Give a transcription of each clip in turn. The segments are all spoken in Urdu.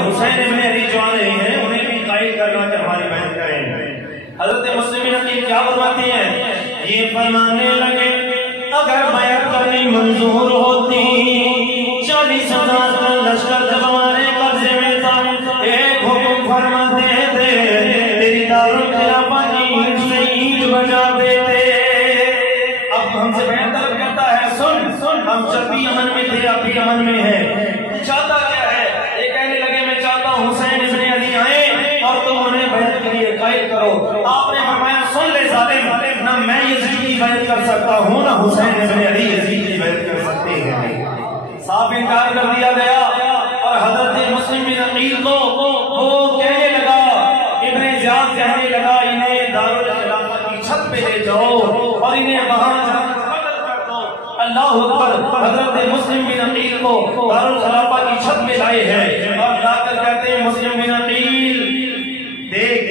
حسین ابن علی جو آ رہے ہیں انہیں بھی قائل کرنا کہ ہماری بیعت کریں۔ حضرت مسلم بن عقیل کیا فرماتے ہیں؟ یہ فرمانے لگے اگر بیعت کرنی منظور ہوتی 40,000 کا لشکر جب ہمارے قبضے میں تھا، ایک حکم فرماتے تھے تیری دارالخلافہ کی اینٹ سے اینٹ بجا دیتے۔ اب ہم سے بیعت طلب کرتا ہے، سن ہم جب بھی امن میں تھے اب بھی امن میں ہیں، چاہتا کیا ہے؟ یہ کہنے لگے میں چاہتا ہوں حسین ابن علی آئیں اور تم انہیں بیعت کے لیے قائل کرو۔ آپ نے فرمایا سن لے ظالم، نہ میں یزید کی بیعت کر سکتا ہوں نہ حسین ابن علی یزید کی بیعت کر سکتے ہیں۔ صاف انکار کر دیا گیا اور حضرت مسلم بن عقیل کو وہ کہنے لگا، ابن زیاد کہنے لگا انہیں دارالخلافہ کی چھت پہ لے جاؤ اور انہیں وہاں اللہ اکبر۔ حضرت مسلم بن عقیل کو دارالخلافہ کی چھت پہ لائے ہیں اور لا کر کہتے ہیں مسلم بن عقیل دیکھ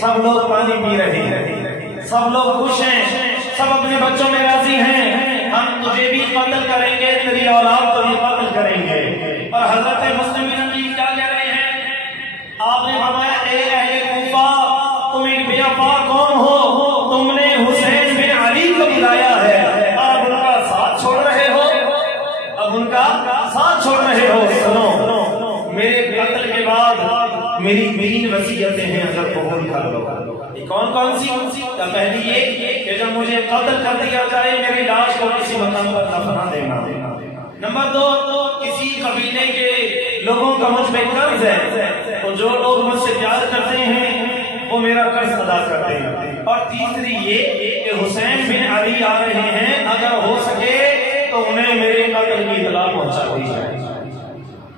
سب لوگ پانی پی رہے ہیں، سب لوگ خوش ہیں، سب اپنے بچوں میں راضی ہیں، ہم تجھے بھی قتل کریں گے، تیری اولاد کو بھی قتل کریں گے۔ اور حضرت مسلم بن عقیل کیا کہہ رہے ہیں؟ آپ نے فرمایا اے اہل کوفہ تم ایک بے وفا قوم ہو، تم نے حسین بن علی کو بلایا ہے، اب ان کا ساتھ چھوڑ رہے ہو، اب ان کا ساتھ چھوڑ رہے ہو۔ سنو میرے قتل کے بعد میری 3 وصیتیں ہیں، اگر قبول کر لو۔ کون کون سی؟ پہلی یہ کہ جب مجھے قتل کر دیا جائے میری لاش کو کسی مقام پر دفنا دینا۔ نمبر 2 کسی قبیلے کے لوگوں کا مجھ پہ قرض ہے تو جو لوگ مجھ سے پیار کرتے ہیں وہ میرا قرض ادا کرتے ہیں۔ اور تیسری یہ کہ حسین بن علی آ رہے ہیں، اگر ہو سکے تو انہیں میرے قتل کی اطلاع پہنچا دی جائے۔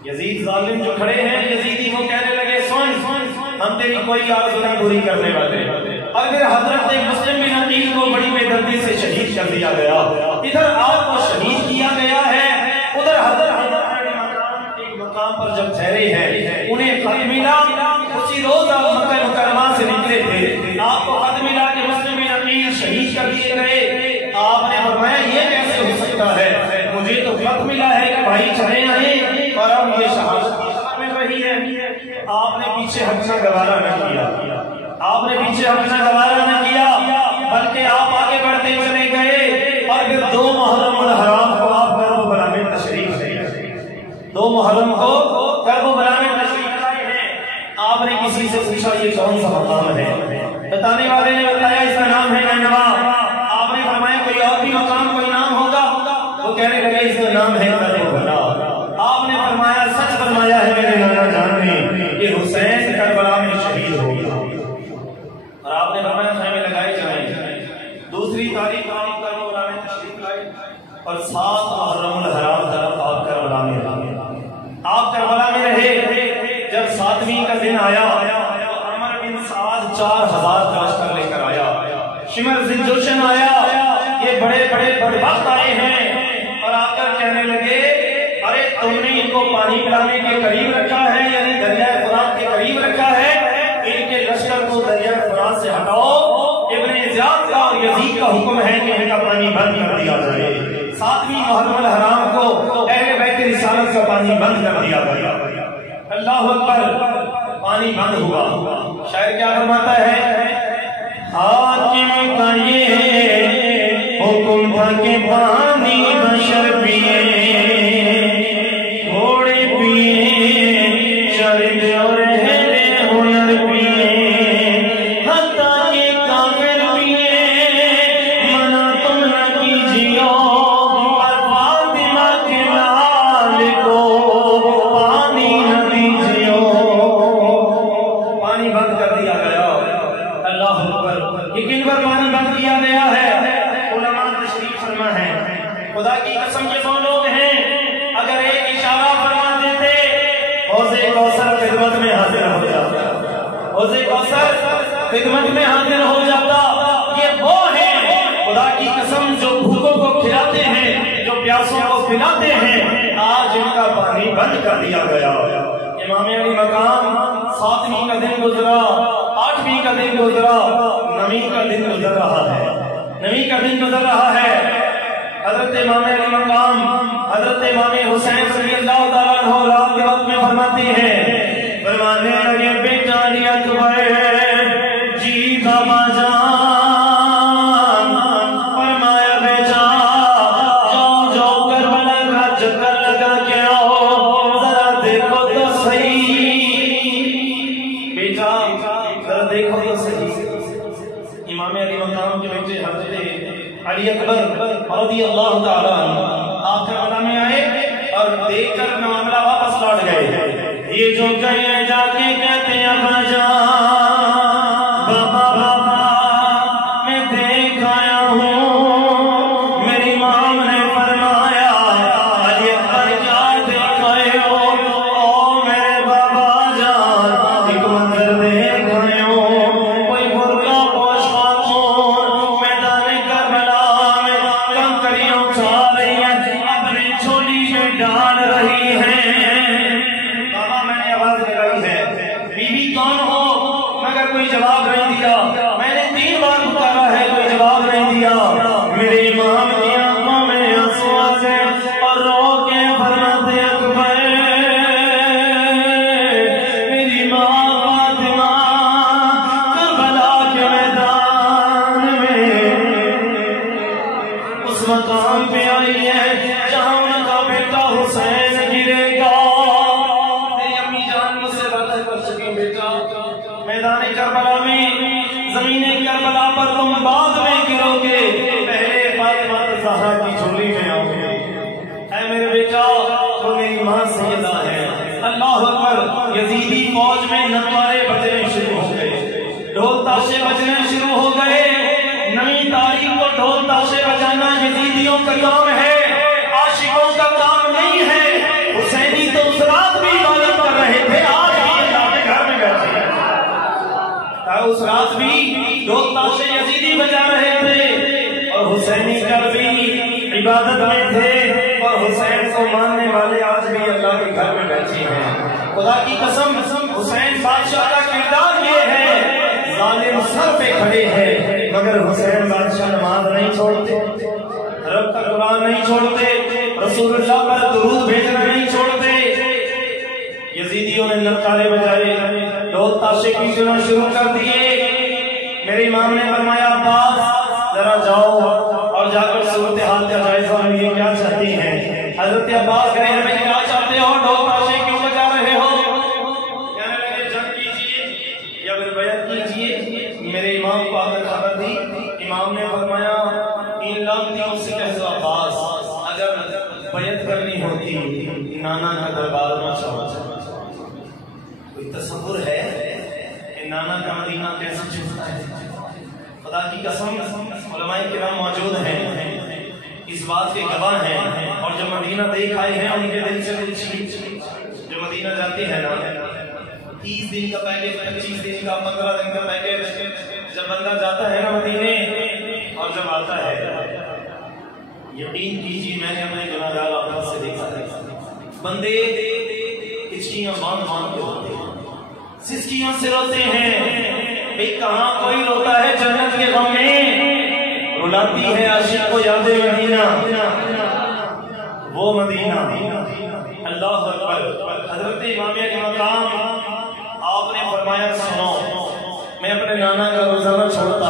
یزید ظالم جو کھڑے ہیں یزیدی وہ کہنے لگے سن ہم تیری کوئی آرزو نہیں پوری کرنے والے۔ اور پھر حضرت مسلم بن عقیل کو بڑی بے دردی سے شہید کر دیا گیا، ادھر آپ کو شہید کیا گیا ہے، ادھر حضرت ایک مقام پر جب ٹھہرے ہیں انہیں خط ملا، اسی روز آپ مکہ مکرمہ سے نکلے تھے، آپ کو خط ملا کہ مسلم بن عقیل شہید کر دیے گئے۔ آپ نے فرمایا یہ کیسے ہو سکتا ہے؟ مجھے تو خط ملا ہے کہ بھائی چلے آئے اور اب یہ شہادت مل رہی ہے۔ آپ نے پیچھے ہٹنا گوارا نہ کیا، آپ نے پیچھے ہٹنا گوارا نہ کیا، بلکہ آپ آگے بڑھتے چلے گئے اور پھر 2 محرم الحرام کو آپ کربلا میں تشریف لائے ہیں، 2 محرم کو کربلا میں تشریف لائے ہیں۔ آپ نے کسی سے پوچھا یہ کون سا مقام ہے؟ بتانے والے نے بتایا اس کا نام ہے نینوا۔ آپ نے فرمایا کوئی اور بھی مقام کوئی نام ہوگا؟ وہ کہنے لگے اس کا نام ہے کربلا۔ آپ نے فرمایا سچ فرمایا ہے میرے نانا جان نے کہ حسین کربلا میں شہید ہو گیا۔ اور آپ نے فرمایا خیمے لگائے جائیں۔ دوسری تاریخ کربلا میں تشریف لائے اور 7 محرم الحرام طرف آپ کربلا میں رہے۔ آپ کربلا میں رہے، جب 7ویں کا دن آیا عمر بن سعد 4000 کا لشکر لے کر آیا، شمر ذی الجوشن آیا، یہ بڑے بڑے بدبخت آئے ہیں اور آ کر کہنے لگے ارے تم نے ان کو پانی پلانے کے قریب رکھا ہے، یعنی دریائے فرات کے قریب رکھا ہے، ان کے لشکر کو دریائے فرات سے ہٹاؤ۔ ابن زیاد کا اور یزید کا حکم ہے کہ ان کا پانی بند کر دیا جائے۔ 7ویں محرم الحرام کو اہل بیت رسالت کا پانی بند کر دیا گیا۔ اللہ اکبر، پانی بند ہوا۔ شاعر کیا فرماتا ہے؟ حاکم کا یہ حکم تھا کہ پانی بشر پیے، گھوڑے پیے، شرط اور اہل ہنر پیے، حتیٰ کہ کافر پیے، منع تم نہ کیجیو، اور فاطمہ کے لال کو پانی نہ دیجیو۔ پانی بند کر دیا گیا۔ اللہ اکبر، یہ کن پر پانی بند کیا گیا ہے؟ علماء تشریف فرما ہے، خدا کی قسم یہ 2 لوگ ہیں، اگر ایک اشارہ فرما دیتے حوض کوثر خدمت میں حاضر ہو جاتا، حوض کوثر خدمت میں حاضر ہو جاتا۔ یہ وہ ہیں خدا کی قسم جو بھوکوں کو کھلاتے ہیں، جو پیاسوں کو پلاتے ہیں، آج ان کا پانی بند کر دیا گیا۔ امام علی مقام 7ویں کا دن گزرا، 8ویں کا دن گزرا، 9ویں کا دن گزر رہا ہے، 9ویں کا دن گزر رہا ہے۔ حضرت امام علی مقام حضرت امام حسین رضی اللہ تعالیٰ عنہ رات کے وقت میں فرماتے ہیں فرمانے لگے بیٹا علی اکبر جی بابا جان، فرمایا بیٹا جاؤ جاؤ کربلا کا چکر لگا کے آؤ، ذرا دیکھو تو صحیح بیٹا، ذرا دیکھو تو صحیح۔ امام علی مقام کے بیٹے حضرت علی اکبر رضی اللہ تعالی عنہ آپ کربلا میں آئے اور دیکھ کر معاملہ واپس لوٹ گئے۔ یہ جو گئے جا کے کہتے ہیں ابا جان بابا بابا میں دیکھ آیا ہوں، میری مام نے فرمایا علی اکبر کیا دیکھ آئے ہو؟ او میرے بابا جان ایک منظر دیکھ آئے ہو، کوئی برقع پوش خاتون میدان کربلا میں کنکریاں اٹھا رہی ہے، اپنی جھولی میں ڈال رہی ہے۔ کون ہو؟ مگر کوئی جواب نہیں دیا، میں نے 3 بار پکارا ہے کوئی جواب نہیں دیا۔ میرے امام کی آنکھوں میں آنسو آ گئے اور رو کے فرماتے اکبر میری ماں فاطمہ کربلا کے میدان میں اس مقام پہ آئی ہے جہاں ان کا بیٹا حسین گرے گا۔ میدان کربلا میں زمین کربلا پر تم بعد میں گرو گے، پہلے فاطمہ زہرا کی جھولی میں آؤ گے۔ اے میرے بیٹا تو میری ماں سیدہ ہے۔ اللہ اکبر، یزیدی فوج میں نغمے بجنے شروع ہو گئے، ڈھول تاشے بجنے شروع ہو گئے۔ نئی تاریخ کو ڈھول تاشے بجانا یزیدیوں کا کام ہے، عاشقوں کا کام نہیں ہے۔ حسینی تو اس رات بھی عبادت کر رہے تھے، آج بھی اللہ کے گھر میں بیٹھے ہیں۔ اس رات بھی ڈھول تاشے یزیدی بجا رہے تھے اور حسینی کل بھی عبادت میں تھے، اور حسین کو ماننے والے آج بھی اللہ کے گھر میں بیٹھے ہیں۔ خدا کی قسم حسین بادشاہ کا کردار یہ ہے، ظالم سر پہ کھڑے ہیں مگر حسین بادشاہ نماز نہیں چھوڑتے، رب کا قرآن نہیں چھوڑتے، رسول اللہ پر درود بھیجنا نہیں چھوڑتے۔ یزیدیوں نے للکارے بجائے، ڈھول تاشے پیٹنا شروع کر دیے۔ میرے امام نے فرمایا عباس ذرا جاؤ اور جا کر صورتحال کا جائزہ لیے کیا چاہتی ہیں۔ حضرت عباس کہنے لگے کیا چاہتے ہو، ڈھول تاشے کیوں بجا رہے ہو؟ کہنے لگے جنگ کیجیے یا پھر بیعت کیجیے۔ میرے امام کو آگر خبر دی، امام نے فرمایا ان لعنتیوں سے کہہ دو عباس اگر بیعت کرنی ہوتی نانا کا دربار نہ چھوڑا۔ کوئی تصور ہے کہ نانا کا مدینہ کیسے چھوٹتا ہے؟ خدا کی قسم علماء کرام موجود ہیں، اس بات کے گواہ ہیں، اور جو مدینہ دیکھ آئے ہیں ان کے دل سے دل چھیٹ۔ جو مدینہ جاتی ہے نا 30 دن کا پیکیج، 25 دن کا، 15 دن کا پیکیج، جب بندہ جاتا ہے نا مدینے اور جب آتا ہے، یقین کیجیے میں نے اپنے گناہگار آنکھوں سے دیکھا ہے، بندے ہچکیاں باندھ باندھ کے ہوتے ہیں، سسکیوں سے روتے ہیں۔ بھئی کہاں کوئی روتا ہے جنت کے غم میں، رلاتی ہے عاشق کو یاد مدینہ، وہ مدینہ۔ اللہ اکبر۔ حضرت امام علی مقام آپ نے فرمایا سنو میں اپنے نانا کا روزہ نہ چھوڑتا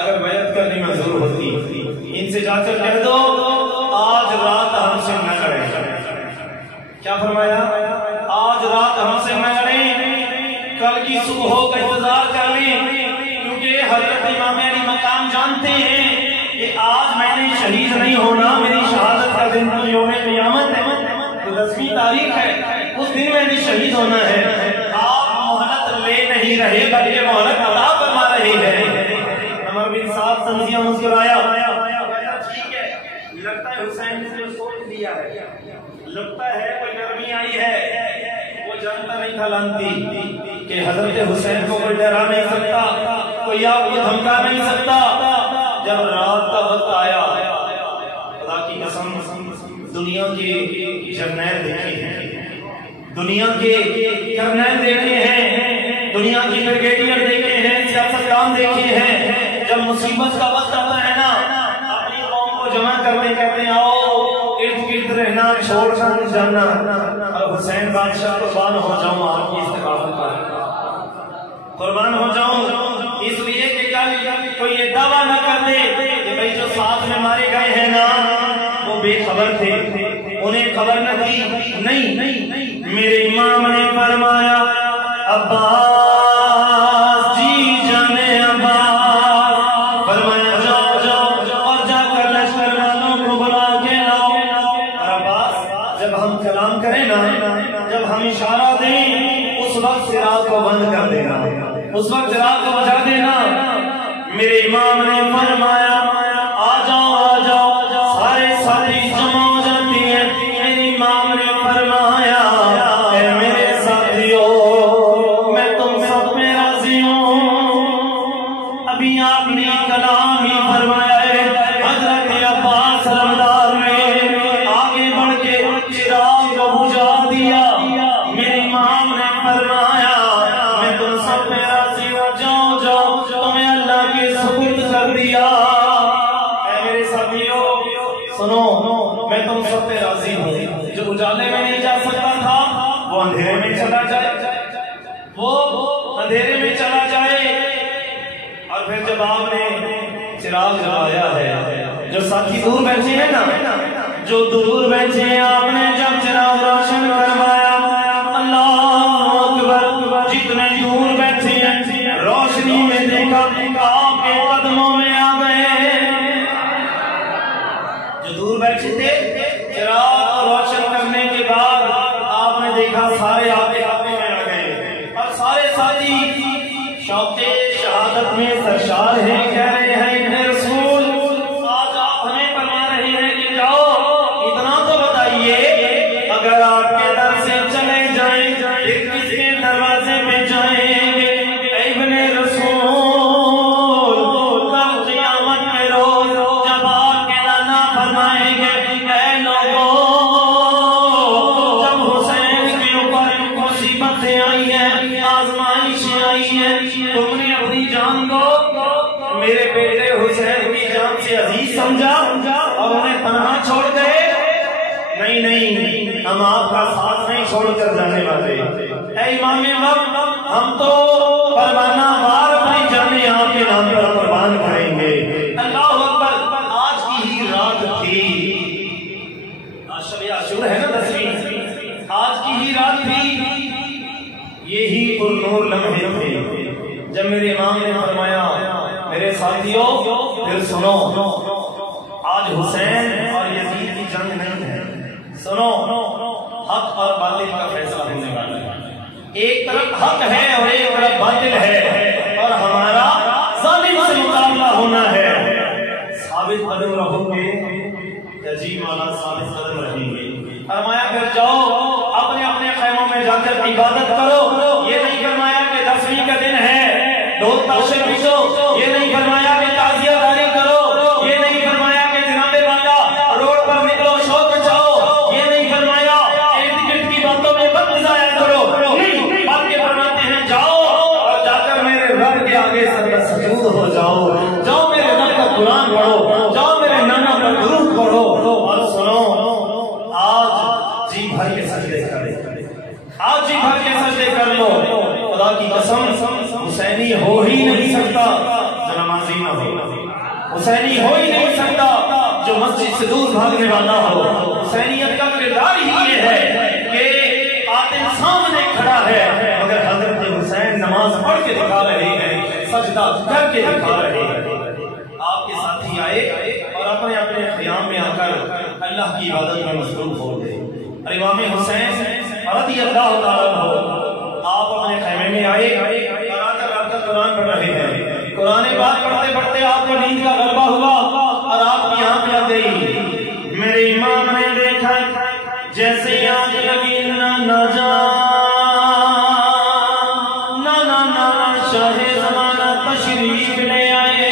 اگر بیعت کرنی منظور ہوتی، ان سے جا کر کہہ دو آج رات ہم سے نہ لڑیں۔ کیا فرمایا؟ آج رات ہم سے نہ لڑیں، کل کی صبح کا انتظار کر لیں، کیونکہ حضرت امام علی مقام جانتے ہیں کہ آج میں نے شہید نہیں ہونا، میری شہادت کا دن تو یوم قیامت ہے، تو 10ویں تاریخ ہے، اس دن میں نے شہید ہونا ہے۔ آپ مہلت لے نہیں رہے بلکہ مہلت عطا فرما رہے ہیں۔ عمر بن سعد تنزیہ مسکرایا، ٹھیک ہے لگتا ہے حسین نے سوچ لیا ہے، لگتا ہے کوئی نرمی آئی ہے۔ وہ جانتا نہیں تھا لانتی کہ حضرت حسین کو کوئی ڈرا نہیں سکتا، کوئی آپ کو دھمکا نہیں سکتا۔ جب رات کا وقت آیا، خدا کی قسم دنیا کے جرنیل دیکھے ہیں، دنیا کے کرنیل دیکھے ہیں، دنیا کی بریگیڈیئر دیکھے ہیں، سیاستدان دیکھے ہیں۔ جب مصیبت کا وقت آتا ہے نا، اپنی قوم کو جمع کرنے کہتے ہیں آؤ ارد گرد رہنا، چھوڑنا جانا، اور حسین بادشاہ قربان ہو جاؤں آپ کی استقامت پر۔ قربان ہو جاؤں اس لیے کہ کل کوئی یہ دعویٰ نہ کر دے کہ بھائی جو ساتھ میں مارے گئے ہیں نا وہ بے خبر تھے، انہیں خبر نہ تھی. نہیں، میرے امام نے فرمایا عباس جی جانے عباس، فرمایا جاؤ اور جا کر لشکر والوں کو بلا کے لاؤ. اور عباس جب ہم کلام کریں نا، جب ہم اشارہ دیں اس وقت چراغ کو بند کر دینا، اس وقت چراغ کو بجھا دینا. میرے امام نے فرمایا آ جاؤ سارے ساتھی جمع ہو جاتی ہیں. میرے امام نے فرمایا اے میرے ساتھیوں میں تم سب پہ راضی ہوں. ابھی آپ نے کلام ہی فرمایا ہے. حضرت عباس رمضان میں آگے بڑھ کے چراغ کو بجھا دیا. میرے امام نے فرمایا میں تم سب پہ راضی ہوں، جاؤ تمہیں اللہ کے سپرد کر دیا. اے میرے ساتھیوں سنو، میں تم سب پہ راضی ہوں. جو اجالے میں نہیں جا سکتا تھا وہ اندھیرے میں چلا جائے، وہ اندھیرے میں چلا جائے. اور پھر جب آپ نے چراغ جلایا ہے، جو ساتھی دور بیٹھے ہیں نا، جو دور بیٹھے ہیں، آپ نے جب چراغ روشن کروایا، اللہ اکبر، جتنے دور بیٹھے ہیں روشنی میں دیکھا آپ کے قدموں میں آ گئے. جو دور بیٹھے تھے چراغ روشن کرنے کے بعد آپ نے دیکھا سارے آپ کے قدموں میں آ گئے. اور سارے ساتھی شوق شہادت میں سرشار ہیں، کہہ رہے ہیں اے رسول آج آپ ہمیں فرما رہے ہیں کہ جاؤ اتنا تو بتائیے اگر آپ کے در سے چلے جائیں پھر کس کے دروازے پہ جائیں گے؟ ابن رسول کل قیامت کے روز جب آپ کے لانا فرمائیں گے اے لوگوں جب حسین کے اوپر مصیبتیں آئی ہیں، آزمائشیں آئی ہیں، تم نے اپنی جان کو میرے بیٹے حسین کی جان سے عزیز سمجھا اور انہیں تنہا چھوڑ گئے. نہیں، ہم آپ کا ساتھ نہیں چھوڑ کر جانے والے. اے امام وقت ہم تو پروانہ وار اپنی جانیں آپ کے نام پر قربان کریں گے. اللہ اکبر. آج کی ہی رات تھی، آج شب عاشور ہے نا 10ویں، آج کی ہی رات تھی. یہی پر نور لمحے تھے جب میرے امام نے فرمایا میرے ساتھیوں پھر سنو، آج حسین اور یزید کی جنگ نہیں ہے. سنو، حق اور باطل کا فیصلہ ہونے والا ہے. ایک طرف حق ہے اور ایک طرف باطل ہے اور ہمارا ظالم سے مقابلہ ہونا ہے. ثابت قدم رہو گے یا جی مولا ثابت قدم رہیں گے. فرمایا پھر جاؤ اپنے اپنے خیموں میں جا کر عبادت کرو. یہ نہیں فرمایا کہ 10ویں کا دن ہے ڈھول تاشے پیٹو، یہ نہیں فرمایا کہ تعزیہ داری کرو، یہ نہیں فرمایا کہ جناب بالا روڈ پر نکلو شوق بچاؤ، یہ نہیں فرمایا ٹکٹ کی باتوں میں وقت ضائع کرو. نہیں، بلکہ فرماتے ہیں جاؤ اور جا کر میرے رب کے آگے سجود ہو جاؤ، جاؤ میرے رب کا قرآن پڑھو، جاؤ میرے نانا پر درود پڑھو. اور سنو، آج جی بھر کے سجدے کرے، آج جی بھر کے سجدے کر لو. خدا کی قسم حسینی ہو ہی نہیں سکتا جو نمازی نہ ہو، حسینی ہو ہی نہیں سکتا جو مسجد سے دور بھاگنے والا ہو. حسینیت کا کردار ہی یہ ہے کہ قاتل سامنے کھڑا ہے مگر حضرت حسین نماز پڑھ کے دکھا رہے ہیں، سجدہ کر کے دکھا رہے ہیں. آپ کے ساتھی آئے اور اپنے اپنے قیام میں آ کر اللہ کی عبادت میں مصروف ہو گئے. اور امام حسین رضی اللہ تعالیٰ عنہ آپ اپنے خیمے میں آئے اور آ کر آپ کا قرآن پڑھ رہے ہیں. قرآن پاک پڑھتے پڑھتے آپ کو نیند کا غلبہ ہوا اور آپ کی آنکھ لگ گئی. میرے امام نے دیکھا جیسے آنکھ لگی نہ شاہ زمانہ تشریف لے آئے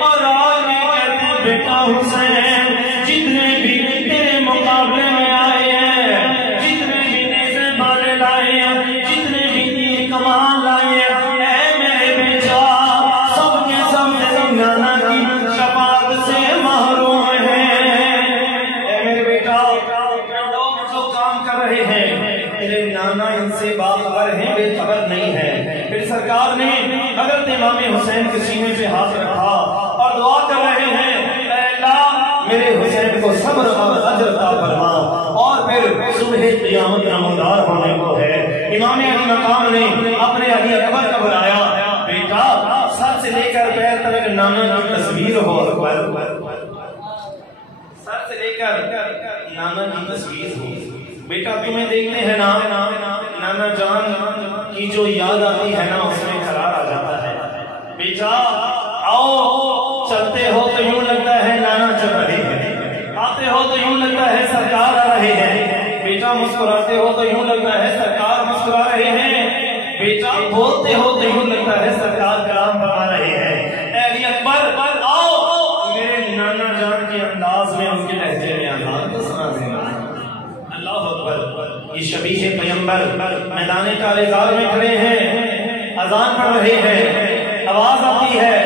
اور آگے کہتے بیٹا حسین جتنے بھی تیرے مقابلے میں آئے ہیں، جتنے بھی نیزے مارے لائے ہیں، جتنے بھی تیر کمان لائے ہیں، اے میرے بیٹا سب کے سب تیری نانا کی باخبر ہیں، بے خبر نہیں ہے۔ پھر سرکار نے حضرت امام حسین کے سینے پہ ہاتھ رکھا اور دعا کر رہے ہیں، اے اللہ میرے حسین کو صبر اور اجر عطا فرما، اور پھر صبح قیامت نمودار ہونے کو ہے۔ امام علی مقام نے اپنے علی اکبر کو بلایا، بیٹا سر سے لے کر پیر تک نانا کی تصویر ہو، سر سے لے کر نانا کی تصویر ہو، بیٹا تمہیں دیکھتے ہیں نا نانا جان کی جو یاد آتی ہے نا اس میں قرار آ جاتا ہے۔ بیٹا آؤ، چلتے ہو تو یوں لگتا ہے نانا چل رہے ہیں، آتے ہو تو یوں لگتا ہے سرکار آ رہے ہیں، بیٹا مسکراتے ہو تو یوں لگتا ہے سرکار مسکرا رہے ہیں، بیٹا بولتے ہو تو یوں لگتا ہے سرکار کلام فرما رہے ہیں۔ اے علی اکبر آؤ، میرے نانا جان کے انداز میں ان کے لہجے میں اذان تو سنا دینا۔ اللہ اکبر، یہ شبیہ پیغمبر میدان کالے میں کھڑے ہیں، اذان پڑھ رہے ہیں، آواز آتی ہے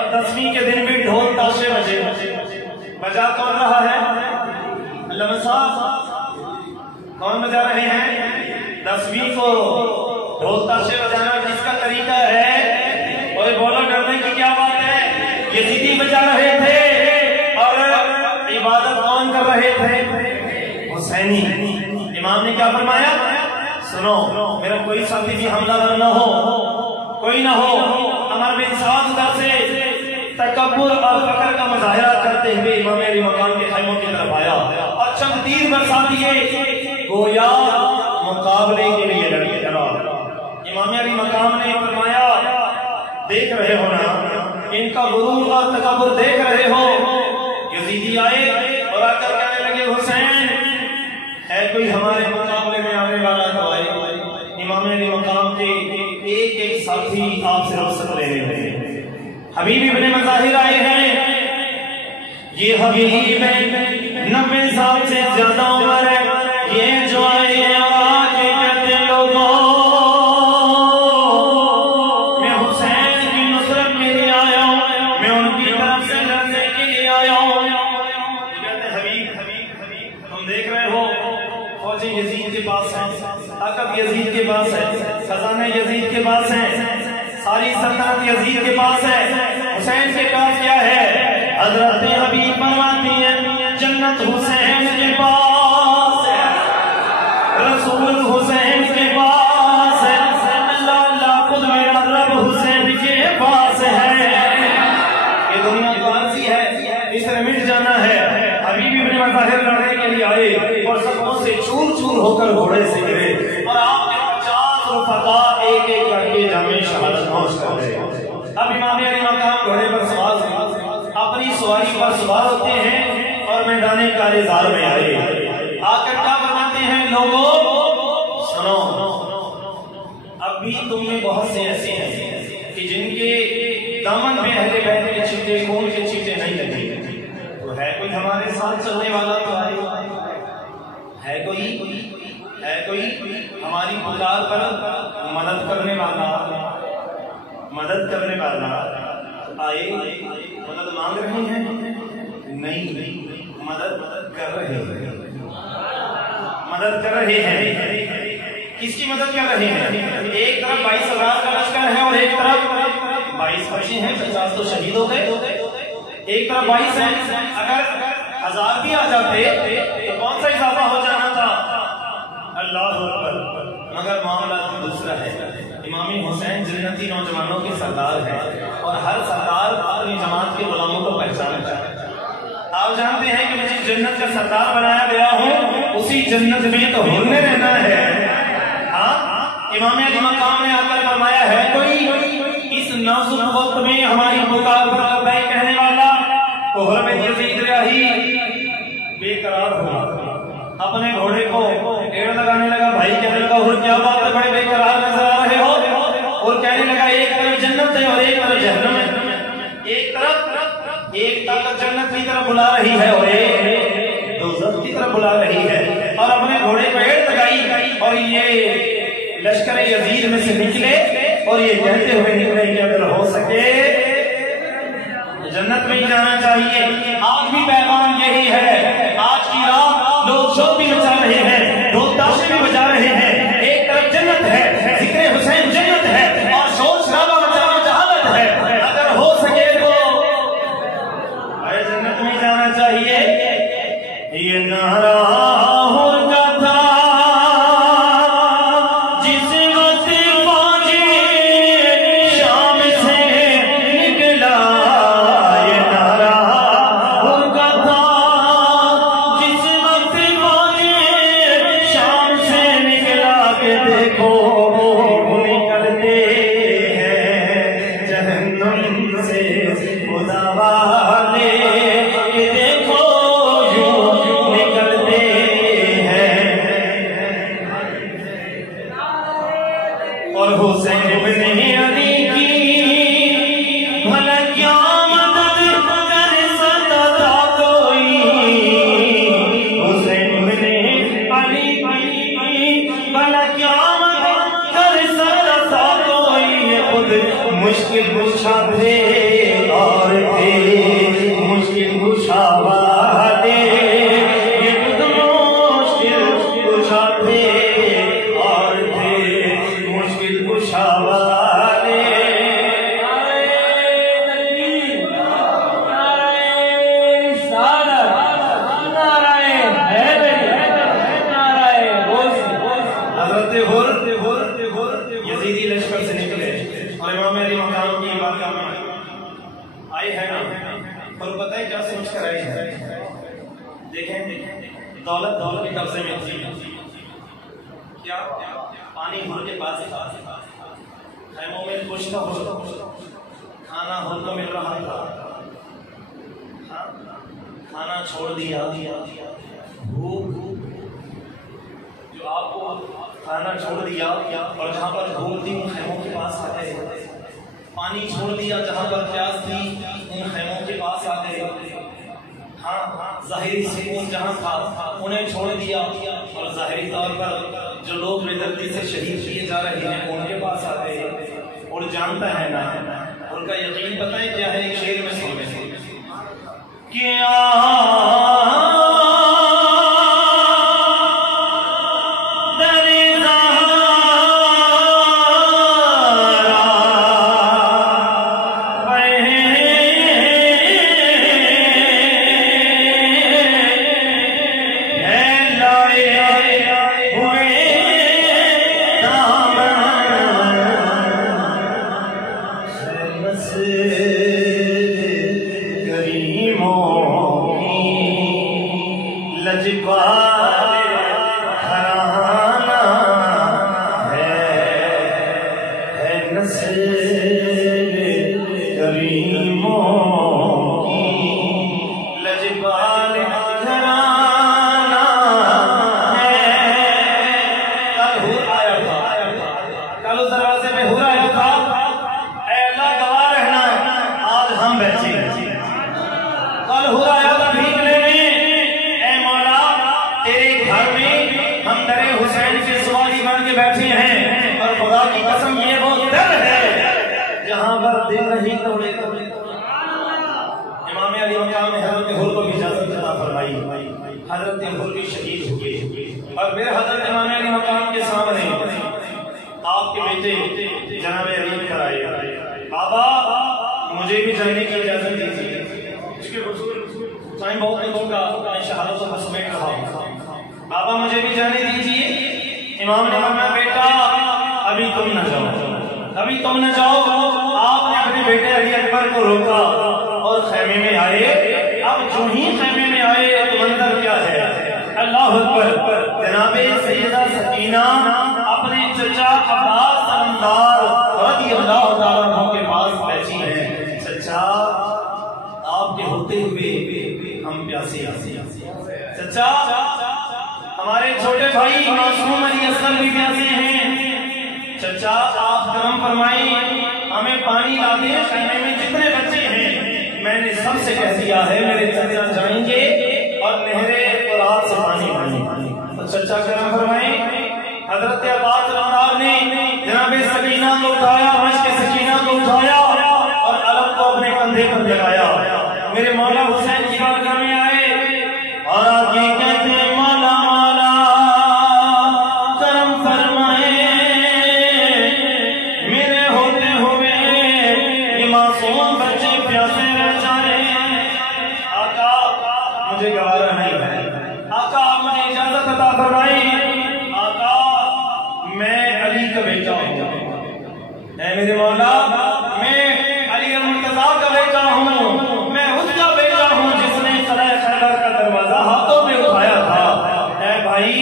اللہ کے دن بھی ڈھول تاشے بجے، بجا کون رہا ہے؟ علامہ صاحب کون بجا رہے ہیں؟ 10ویں کو ڈھول تاشے بجانا جس کا طریقہ ہے، اور بولو ڈرنے کی کیا بات ہے؟ یزیدی بجا رہے تھے اور عبادت کون کر رہے تھے؟ حسینی۔ امام نے کیا فرمایا؟ سنو، میرا کوئی ساتھی بھی حملہ نہ ہو، کوئی نہ ہو، امر بن سعد ادھر سے تکبر اور فخر کا مظاہرہ کرتے ہوئے امام علی مقام کے خیموں کی طرف آیا اور چند تیر برسا دیے، گویا مقابلے کے لیے لڑے چلا۔ امام علی مقام نے فرمایا، دیکھ رہے ہو نا ان کا غرور اور تکبر دیکھ رہے ہو؟ یزیدی آئے اور آ کر کہنے لگے حسین ہے کوئی ہمارے مقابلے میں آنے والا تو آئے۔ امام علی مقام کے ایک ایک ساتھی آپ سے رخصت لے رہے ہیں۔ حبیب ابن مظاہر آئے ہیں، یہ حبیب 90 سال سے زیادہ عمر ہے، یہ جو آئے ہیں اور آج کہتے لوگوں میں حسین کی نصرت میں لیے آیا ہوں، میں ان کی طرف سے لڑنے کے لیے آیا ہوں۔ کہتے حبیب تم دیکھ رہے ہو فوجی یزید کے پاس ہیں، طاقت یزید کے پاس ہے، خزانہ یزید کے پاس ہے، ساری سلطنت یزید کے پاس ہے، حسین کے پاس کیا ہے؟ حضرت حبیب فرماتی ہیں جنت حسین کے پاس ہے، رسول حسین کے پاس ہے، اللہ اللہ خود میرا رب حسین کے پاس ہے۔ یہ دنیا کانسی ہے، اس نے مٹ جانا ہے۔ حبیب ابن مظاہر لڑنے کے لیے آئے اور سبوں سے چور چور ہو کر گھوڑے سے گرے اور آپ نے 50 رفقا ایک ایک کر کے جامع شہادت نوش کر رہے۔ اب امام علی مقام گھوڑے پر سوار اپنی سواری پر سوار ہوتے ہیں اور میدان کارزار میں آئے، آ کر کیا فرماتے ہیں؟ لوگوں سنو، اب بھی تم میں بہت سے ایسے ہیں کہ جن کے دامن میں اہل بیت کے چھیٹے، خون کے چھیٹے نہیں لگے، تو ہے کوئی ہمارے ساتھ چلنے والا تو آئے، ہے کوئی ہماری پکار پر مدد کرنے والا آئے؟ مدد مانگ رہے ہیں؟ نہیں، مدد کر رہے ہیں۔ کس کی مدد کر رہے ہیں؟ ایک طرف 22,000 کا لشکر ہے اور ایک طرف 22 بچے ہیں، 50 تو شہید ہو گئے، ایک طرف 22 ہیں، اگر 1000 بھی آ جاتے تو کون سا اضافہ ہو جانا تھا؟ اللہ اکبر۔ مگر معاملہ دوسرا ہے، امام حسین جنتی نوجوانوں کے سردار ہیں اور ہر سردار اپنی جماعت کے غلاموں کو پہچانتا ہے۔ آپ جانتے ہیں کہ مجھے جنت کا سردار بنایا گیا ہوں، اسی جنت میں تو ہلنے رہنا ہے۔ امام علی مقام نے آ کر فرمایا ہے کوئی اس نازک وقت میں ہماری پکار پر لبیک کہنے والا؟ تو حرمت یزید رہی بے قرار ہوا، اپنے گھوڑے کو ڈیڑھ لگانے لگا۔ بھائی کہنے لگا اور کیا بات ہے، بڑے بے قرار نظر آ رہے ہو؟ اور کہنے لگا ایک طرف جنت ہے اور ایک طرف جہنم ہے۔ ایک طاقت جنت کی طرف بلا رہی ہے اور ایک دوزخ کی طرف بلا رہی ہے، اور اپنے گھوڑے کو ایڑ لگائی اور یہ لشکر یزید میں سے نکلے اور یہ کہتے ہوئے نکلے کہ اگر ہو سکے جنت میں ہی جانا چاہیے۔ آج بھی پیغام یہی ہے، آج کی رات لوگ شور بھی مچا رہے ہیں، لوگ تاشے بھی بجا رہے ہیں، ایک طرف جنت ہے، ذکر حسین جنت ہے، اور شور شرابہ مچانا جہالت ہے۔ اگر ہو سکے تو جنت میں جانا چاہیے۔ یہ نعرہ ہوتا تھا جس وقت فوجی شام سے نکلا، یہ نعرہ ہوتا تھا جس وقت فوجی شام سے نکلا کہ دیکھو نکلتے ہیں جہنم سے خدا والے، اور حسین ابن علی کی بھلا کیا مدد کر سکتا تھا کوئی، حسین ابن علی کی بھلا کیا مدد کر سکتا تھا کوئی، یہ خود مشکل کشا تھے اور تھے مشکل کشا والے، یہ خود مشکل کشا تھے اور تھے مشکل کشا والے۔ یزیدی لشکر سے نکلے اور امام علی مقام کی بارگاہ میں آئے ہیں نا، اور پتہ ہے کیا سمجھ کر آئے ہیں؟ دیکھیں دولت کے قبضے میں تھی، کیا پانی ہر کے پاس تھا، خیموں میں خشک کھانا ہر کو مل رہا تھا، کھانا چھوڑ دیا، جو آپ کو کھانا چھوڑ دیا اور جہاں پر بھوک تھی ان خیموں کے پاس آتے، پانی چھوڑ دیا جہاں پر پیاس تھی ان خیموں کے پاس آتے، ظاہری سکون جہاں تھا انہیں چھوڑ دیا، اور ظاہری طور پر جو لوگ بے دردی سے شہید کیے جا رہے ہیں ان کے پاس آتے، اور جانتا ہے نا ان کا یقین پتہ ہے کیا ہے؟ ایک شعر میں سنتے کیا حضرت حر بھی شہید ہوئے، اور میرے حضرت امام علی مقام کے سامنے آپ کے بیٹے جناب علی کر آئے، بابا مجھے بھی جانے کی اجازت دیجیے، ٹائم بہت نہیں ہوگا، میں شہادت کو سمیٹ رہا ہوں، بابا مجھے بھی جانے دیجیے۔ امام نے فرمایا بیٹا ابھی تم نہ جاؤ، ابھی تم نہ جاؤ۔ آپ نے اپنے بیٹے علی اکبر کو روکا اور خیمے میں آئے۔ اب جو ہی خیمے میں آئے تو منظر کیا ہے؟ اللہ اکبر، جناب سیدہ سکینہ اپنے چچا عباس سلمدار رضی اللہ تعالیٰ عنہ کے پاس بیٹھی ہیں۔ چچا آپ کے ہوتے ہوئے ہم پیاسے ہیں، چچا ہمارے چھوٹے بھائی معصوم علی اصغر بھی پیاسے ہیں، چچا آپ کرم فرمائیں ہمیں پانی لا دیں، خیمے میں جتنے بچے ہیں میں نے سب سب سے کہہ دیا ہے میرے چچا جائیں گے اور نہرے فرات سے پانی پئیں، تو چچا کرم فرمائیں حضرت عباس رمضان نے جناب سکینہ کو اٹھایا، مشک سکینہ کو اٹھایا اور علم کو اپنے کندھے پر لگایا، میرے مولا حسین کی بارگاہ میں آئے اور آگے کہتے ہیں مولا مولا کرم فرمائے، میرے ہوتے ہوئے یہ معصوم بچے پیاسے رہ جائیں، آقا مجھے گوارا نہیں ہے، آقا آپ مجھے اجازت عطا فرمائیں، آقا میں علی کا بیٹا ہوں، اے میرے مولا میں علی المرتضیٰ کا بیٹا ہوں، میں اس کا بیٹا ہوں جس نے قلعہ خیبر کا دروازہ ہاتھوں میں اٹھایا تھا، اے بھائی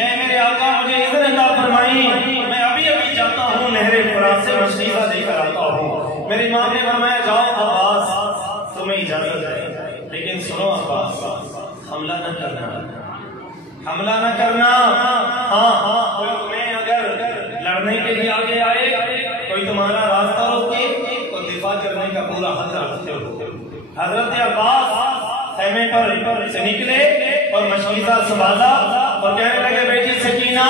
اے میرے آقا مجھے اذن عطا فرمائیں، میں ابھی ابھی جاتا ہوں نہر فرات سے مشکیزہ لے کر آتا ہوں، میری ماں نے فرمایا جاؤ عباس تمہیں اجازت ہے، لیکن سنو عباس حملہ نہ کرنا، حملہ نہ کرنا، ہاں کوئی تمہیں اگر لڑنے کے لیے آگے آئے، کوئی تمہارا راستہ روکے تو دفاع کرنے کا پورا حق رکھتے ہو۔ حضرت عباس خیمے پر سے نکلے اور مشکیزہ سنبھالا اور کہنے لگے بیٹی سکینہ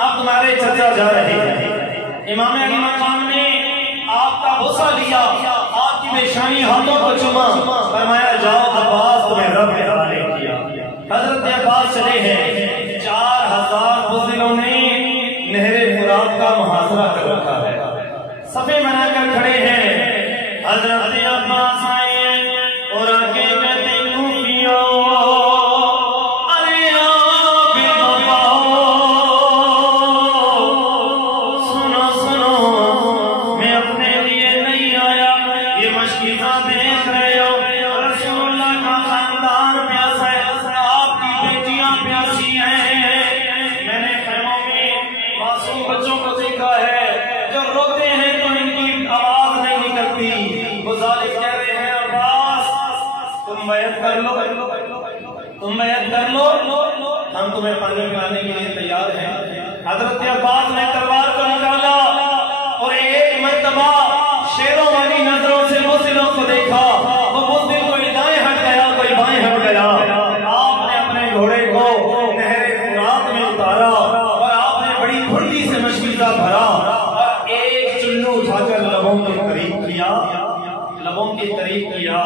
اب تمہارے چچا جا رہے ہیں، امام علی مقام نے آپ کا بوسہ لیا، آپ کی پیشانی ہاتھوں کو چوما، فرمایا جاؤ عباس تمہیں رب کے حوالے کیا۔ حضرت عباس چلے ہیں، 4000 بزدلوں نے نہر فرات کا محاصرہ کر رکھا ہے، صفے بنا کر کھڑے ہیں، حضرت عباس آئے اور آگے کہتے کوفیوں ارے آپ باباؤ سنو سنو میں اپنے لیے نہیں آیا، یہ مشکیزہ دیکھ رہے ہو رسول اللہ کا خاندان پیاسا ہے، آپ کی بیٹیاں پیاسی ہیں، میں نے خیموں میں معصوم بچوں کو دیکھا ہے جو روتے ہیں تو ان کی آواز نہیں نکلتی، وہ ظالم کہہ رہے ہیں عباس تم بیعت کر لو، تم بیعت کر لو، ہم تمہیں پانی پلانے کے لیے تیار ہیں۔ حضرت عباس نے تلوار کو نکالا اور ایک مرتبہ شیروں والی نظروں سے بزدلوں کو دیکھا، وہ بزدل کوئی دائیں ہٹ گیا کوئی بائیں ہٹ گیا، آپ نے اپنے گھوڑے کو نہر فرات میں اتارا اور آپ نے بڑی پھرتی سے مشکیزہ بھرا اور ایک چلو اٹھا کر لبوں کے قریب کیا، لبوں کے قریب کیا،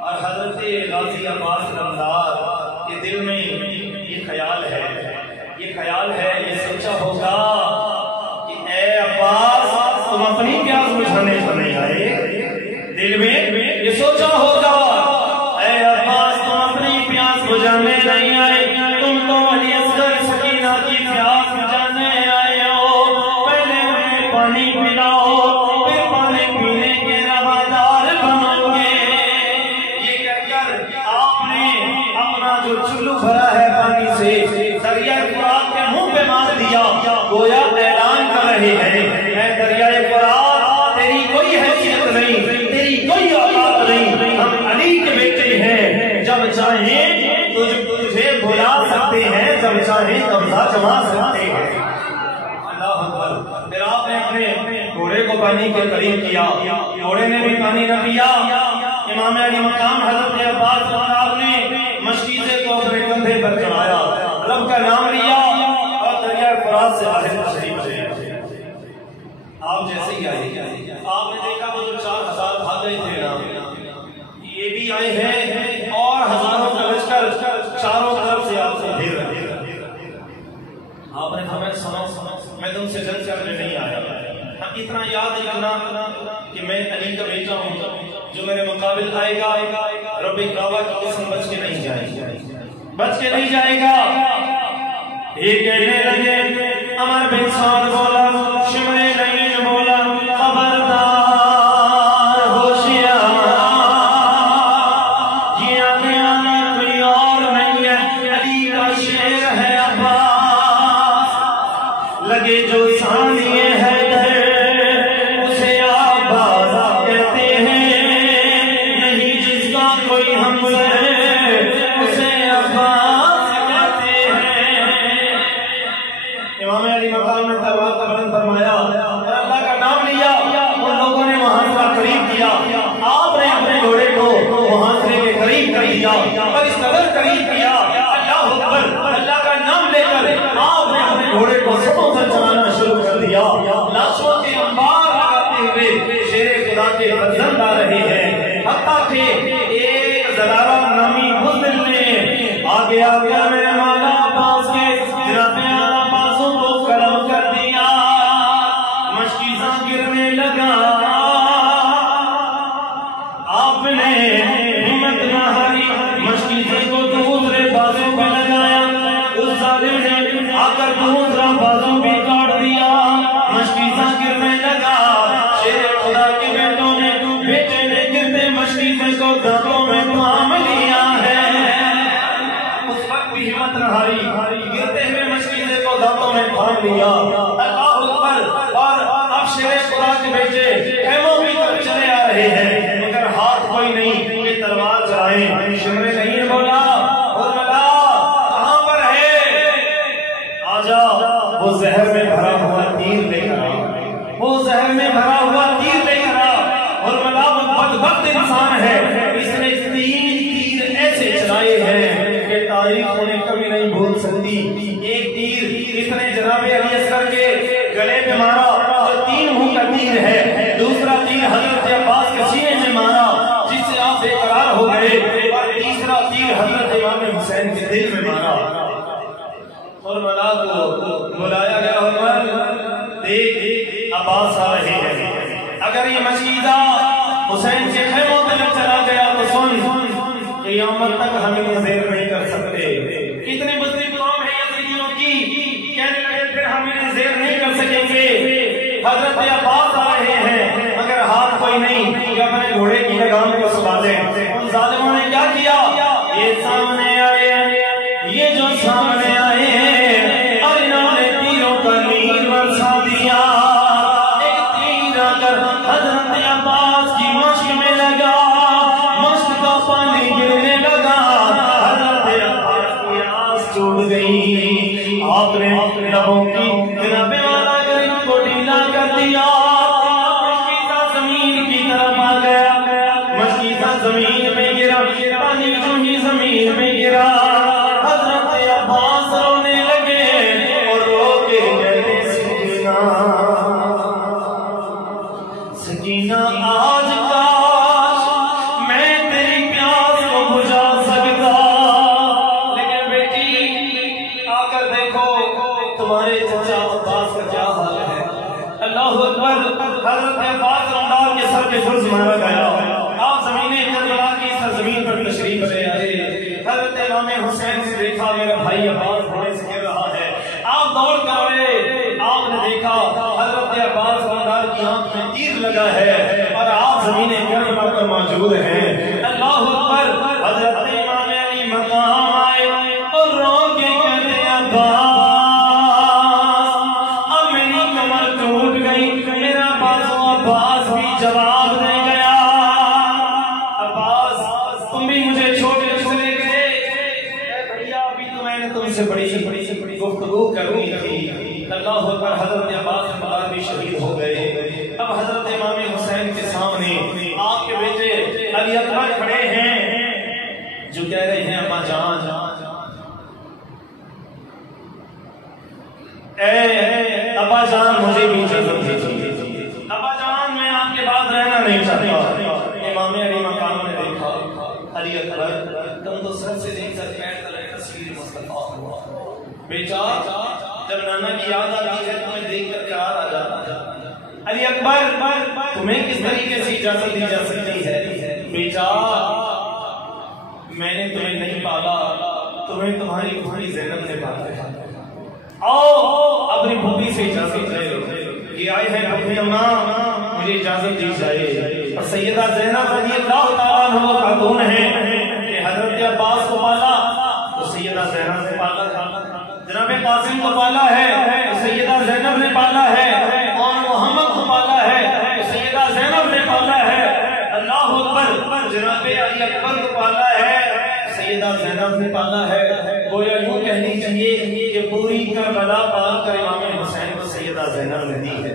اور حضرت غازی عباس رمضان کے دل میں یہ خیال ہے، یہ سوچا ہوگا کہ اے عباس تم اپنی پیاس بجھانے تو نہیں آئے، دل میں یہ سوچا ہوگا اے عباس تم اپنی پیاس بجھانے نہیں آئے، تم تو علی اصغر سکینہ کی پیاس بجھانے آئے ہو، پہلے انہیں پانی پلاؤ پھر پانی پینے کے روادار بنو گے، یہ کہہ کر آپ نے اپنا جو چلو بھرا ہے پانی سے دریائے فرات کے منہ پہ مار دیا، گویا اعلان کر رہے ہیں اے دریائے فرات تیری کوئی حیثیت نہیں، تیری کوئی اوقات نہیں، ہم علی کے بیٹے ہیں، جب چاہیں تجھے بھلا سکتے ہیں، جب چاہیں قبضہ جما سکتے ہیں۔ اللہ اکبر۔ پھر آپ نے اپنے گھوڑے کو پانی کے قریب کیا، گھوڑے نے بھی پانی نہ پیا، امام علی مقام حضرت عباس رمضان نے مشکیزے کو اپنے کندھے پر چڑھایا، رب کا نام لیا اور دریائے فرات سے باہر تشریف لے آئے۔ آپ جیسے ہی آئے آپ نے دیکھا وہ جو 4000 بھاگے تھے نا یہ بھی آئے ہیں اور ہزاروں کا لشکر چاروں طرف سے آپ سے گھیر رہے ہیں۔ آپ نے ہمیں سنو میں تم سے جنگ کرنے نہیں آیا، اتنا یاد رکھنا کہ میں علی کا بیٹا ہوں، جو میرے مقابل آئے گا رب کعبہ کی قسم بچ کے نہیں جائے گا۔ یہ کہنے لگے عمر بن سعد بولا، شمر لعین بولا خبردار ہوشیار، یہ آگے آنے کوئی اور نہیں ہے، علی کا شیر ہے عباس، لگے جو سانیے ہے اسے عباس کہتے ہیں، نہیں جس کا کوئی ہمسر اسے عباس کہتے ہیں۔ امام علی مقام نے تلوار کا بلند فرمایا کو سبوں سے چلانا شروع کر دیا. لاشوں کے انبار لگاتے ہوئے شیر خدا کے فرزند آ رہے ہیں. حتیٰ کہ ایک زرارہ نامی بزدل نے آگے آ گیا میرے مولا عباس کے جناب اعلیٰ بازوں کو قلم کر دیا. مشکیزاں گرنے لگا. آپ نے ہمت نہ ہاری, مشکیزے کو دوسرے بازو پہ لگایا. اس ظالم نے آ کر دوسرا بازو بھی کاٹ دیا. مشکیزاں گرنے لگا. شیر خدا کے بیٹوں نے بیٹے نے گرتے مشکیزے کو دانتوں میں تھام لیا ہے. اس وقت بھی ہمت نہ ہاری, گرتے ہوئے مشکیزے کو دانتوں میں تھام لیا. اللہ اکبر. اور اب شیر خدا کے بیٹے خیموں کی طرف چلے آ رہے ہیں, مگر ہاتھ کوئی نہیں کہ تلوار چلائیں. شمر نہیں بولا اور ملا کہاں پر ہے, آجا. وہ زہر میں بھرا ہوا تیر لے کر آ, وہ زہر میں بھرا ہوا تیر لے کر آ. اور ملا وہ بدبخت انسان ہے, اس نے 3 تیر ایسے چلائے ہیں کہ تاریخ انہیں کبھی نہیں بھول سکتی. ایک تیر اس نے جناب علی اصغر کے گلے پہ مارا جو 3 منہ کا تیر ہے. دوسرا تیر حضرت عباس کے سینے میں مارا جس سے آپ بے قرار ہو گئے. اور تیسرا تیر حضرت امام حسین کے دل میں مارا. اور ملا کو بلایا گیا, عمر دیکھ عباس آ رہے ہیں. اگر یہ مشکیزہ حسین کے خیموں پہ چلا گیا تو سن قیامت تک ہم انہیں زیر نہیں کر سکتے. کتنی بزدل قوم ہے یزیدیوں کی, کہنے لگے پھر ہم انہیں زیر نہیں کر سکیں گے. حضرت عباس آ رہے ہیں مگر ہاتھ کوئی نہیں کہ اپنے گھوڑے کی لگام کو سنبھالیں. ان ظالموں نے کیا کیا, یہ سامنے آئے, یہ جو سامنے آئے ہیں اور انہوں نے تیروں کا نیل برسا دیا. ایک تیر آ کر حضرت عباس کی مشک میں لگا, مشک کا پانی گرنے لگا. حضرت عباس کی آس ٹوٹ گئی. آپ نے لبوں کی جناب والا گرد کو ڈھیلا کر دیا. مشکیزہ زمین کی طرف آ گیا. مشکیزہ زمین میں گرا, پانی جو ہی زمین میں گرا. حضرت عباس رونے لگے اور رو کے کہتے سکینہ, سکینہ آج کاش میں تیری پیاس کو بجھا سکتا. لیکن بیٹی آ کر دیکھو تمہارے چچا عباس کا کیا حال ہے. اللہ اکبر. حضرت عباس رمضان کے سر پہ فرض مارا گیا. آپ زمین کربلا کی سرزمین پر تشریف لے آئے. حضرت امام حسین سے دیکھا میرا بھائی عباس بھائی سے گر رہا ہے. آپ دوڑ کر آئے. آپ نے دیکھا حضرت عباس رمضان کی آنکھ میں تیر لگا ہے اور آپ زمین کربلا پر موجود ہیں. اللہ اکبر. حضرت امام علی مقام آئے اور رو کے کہتے عباس اب میری کمر ٹوٹ گئی, میرا بازو عباس بھی جواب دے گیا. عباس تم بھی مجھے چھوڑ کے چلے گئے. بھیا ابھی تو میں نے تم سے بڑی گفتگو کرنی تھی. اللہ اکبر. حضرت عباس رمضان بھی شہید ہو گئے. اب حضرت امام حسین کے سامنے آپ کے بیٹے علی اکبر کھڑے ہیں جو کہہ رہے ہیں اماں جان, اے ابا جان مجھے بھی اجازت دیجیے. ابا جان میں آپ کے بعد رہنا نہیں چاہتا. امام علی مقام نے دیکھا علی اکبر تم تو سر سے نہیں کر پیر تلے تصویر مصطفیٰ ہوا. بیٹا جب نانا کی یاد آتی ہے تمہیں دیکھ کر پیار آ جاتا. علی اکبر تمہیں کس طریقے سے اجازت دی جا سکتی ہے. بیٹا میں نے تمہیں نہیں پالا, تمہیں تمہاری بھولی زینب نے پالا. آؤ اپنی بھولی سے اجازت لے لو. یہ آئے ہیں اپنی اماں مجھے اجازت دی جائے. اور سیدہ زینب رضی اللہ تعالیٰ عنہ خاتون ہیں کہ حضرت عباس کو پالا تو سیدہ زینب نے پالا تھا, جناب قاسم کو پالا ہے تو سیدہ زینب نے پالا ہے, اور محمد کو پالا ہے تو سیدہ زینب نے پالا ہے. اللہ اکبر. جناب علی اکبر کو پالا ہے, سیدہ زینب نے پالا ہے. گویا یوں کہنی چاہیے کہ پوری کربلا پال کر امام حسین کو سیدہ زینب نے دی ہے.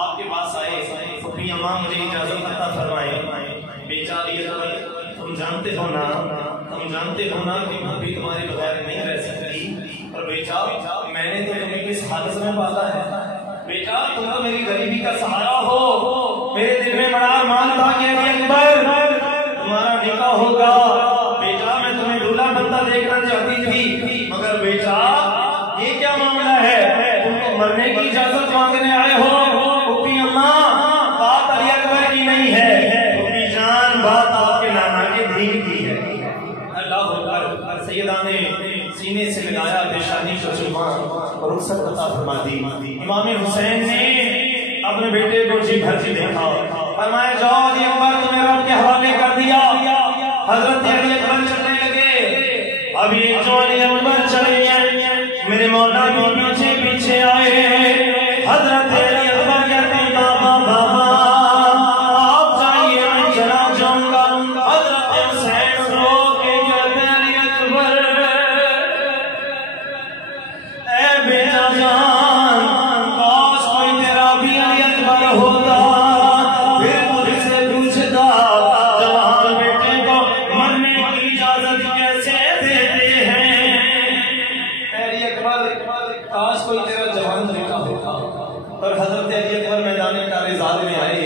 آپ کے پاس آئے, پھپھی اماں مجھے اجازت عطا فرمائیں. بیچا علی اکبر تم جانتے ہو نا کہ پھپھی تمہارے بغیر نہیں رہ سکتی. اور بیچا میں نے تو تمہیں کس حالت میں پالا ہے بیٹا، تم تو میری غریبی کا سہارا ہو، میرے دل میں بڑا ارمان تھا کہ علی اکبر تمہارا نکاح ہوگا، بیٹا میں تمہیں دولہا بنتا دیکھنا چاہتی تھی، مگر بیٹا یہ کیا معاملہ ہے، تم کو مرنے کی اجازت مانگنے آئے ہو؟ پھوپھی اماں بات علی اکبر کی نہیں ہے، پھوپھی جان بات آپ کے نانا کے دین کی ہے۔ اللہ اکبر، سیدہ نے سینے سے ملایا بے شادی کو چوما اور رخصت عطا فرما دی۔ امام حسین نے اپنے بیٹے کو جی بھر کے دیکھا، فرمایا جاؤ علی اکبر تمہیں رب کے حوالے کر دیا۔ حضرت علی اکبر چلنے لگے، اب یہ جو علی اکبر چلے میرے مولا بھی پیچھے پیچھے آئے۔ حضرت علی اکبر کہتے ہیں بابا بابا آپ جائیے میں چلا جاؤں گا۔ حضرت حسین رو کے کہتے ہیں علی اکبر اے بیٹا جان، کاش کوئی تیرا بھی علی اکبر ہوتا، پھر تجھ سے پوچھتا جوان بیٹے کو مرنے کی اجازت کیسے دیتے ہیں۔ علی اکبر کاش کوئی تیرا جوان بیٹا ہوتا، اور حضرت علی اکبر میدان کارزار میں آئے۔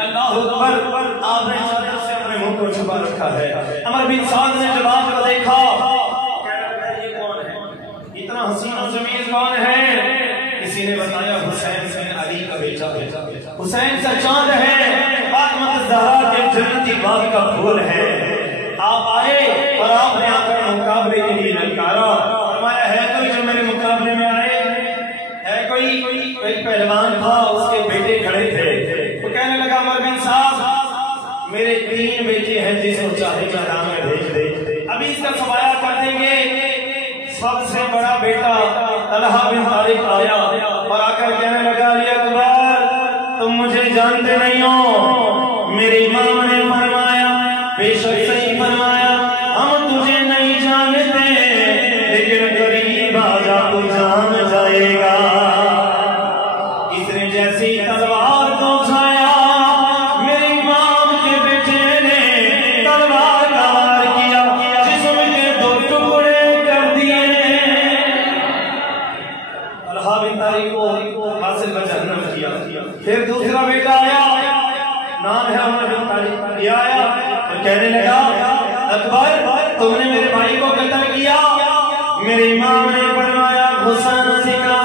اللہ اکبر، آپ نے چادر سے اپنے منہ کو چھپا رکھا ہے۔ عمر بن سعد نے جب آپ کو دیکھا یہ کون ہے، اتنا حسین و جمیل کون ہے؟ کسی نے بتایا حسین بن علی کا بیٹا ہے، حسین کا چاند ہے، فاطمہ الزہرا کے جنتی باغ کا پھول ہے۔ آپ آئے اور آپ نے آ کر مقابلے کے لیے للکارا، فرمایا ہے کوئی جو میرے مقابلے میں آئے؟ ہے کوئی پہلوان تھا، اس کے بیٹے کھڑے تھے، وہ کہنے لگا عمر بن سعد میرے 3 بیٹے ہیں، جس کو چاہے میدان میں بھیج دے، ابھی اس کا سوایہ کر دیں گے۔ سب سے بڑا بیٹا طلحہ بن طارق آیا اور آ کر کہنے لگا علی اکبر تم مجھے جانتے نہیں ہو، میری امام نے فرمایا بے شک صحیح فرمایا ہم تجھے نہیں جانتے، لیکن قریب آجا تو جان جائے گا۔ اس نے جیسی تلوار کو اٹھایا، میرے امام کے بیٹے نے تلوار کا وار کیا، جسم کے 2 ٹکڑے کر دیے۔ طلحہ بن طارق کو حاصل بجہنم کیا۔ پھر دوسرا بیٹا آیا، نام ہے عمر بن طارق، یہ آیا اور کہنے لگا اکبر تم نے میرے بھائی کو قتل کیا، میرے امام نے فرمایا غصہ نہ سکھا،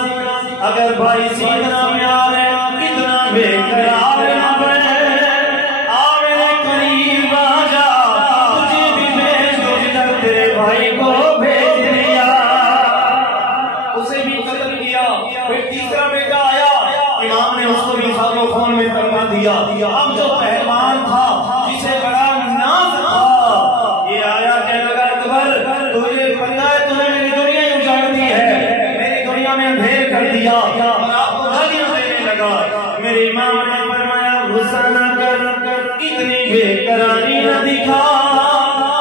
اگر بھائی سے اتنا پیار ہے اتنا بے قرار نہ بنے، آ میرے قریب آ جا، تجھے بھی بھیج دو جدھر تیرے بھائی کو بھیج دیا۔ اسے بھی قتل کیا۔ پھر تیسرا بیٹا آیا، امام نے اس کو بھی خاک و خون میں کروا دیا۔ اب جو پہلوان تھا جسے بڑا ناز تھا، یہ آیا کہنے لگا اکبر تجھے پتہ ہے تمہیں میری دنیا اجاڑ دی ہے، میری دنیا میں اندھیر کر دیا، اور آپ کو گالیاں دینے لگا۔ میرے امام نے فرمایا غصہ نہ کر، اتنی بے قراری نہ دکھا،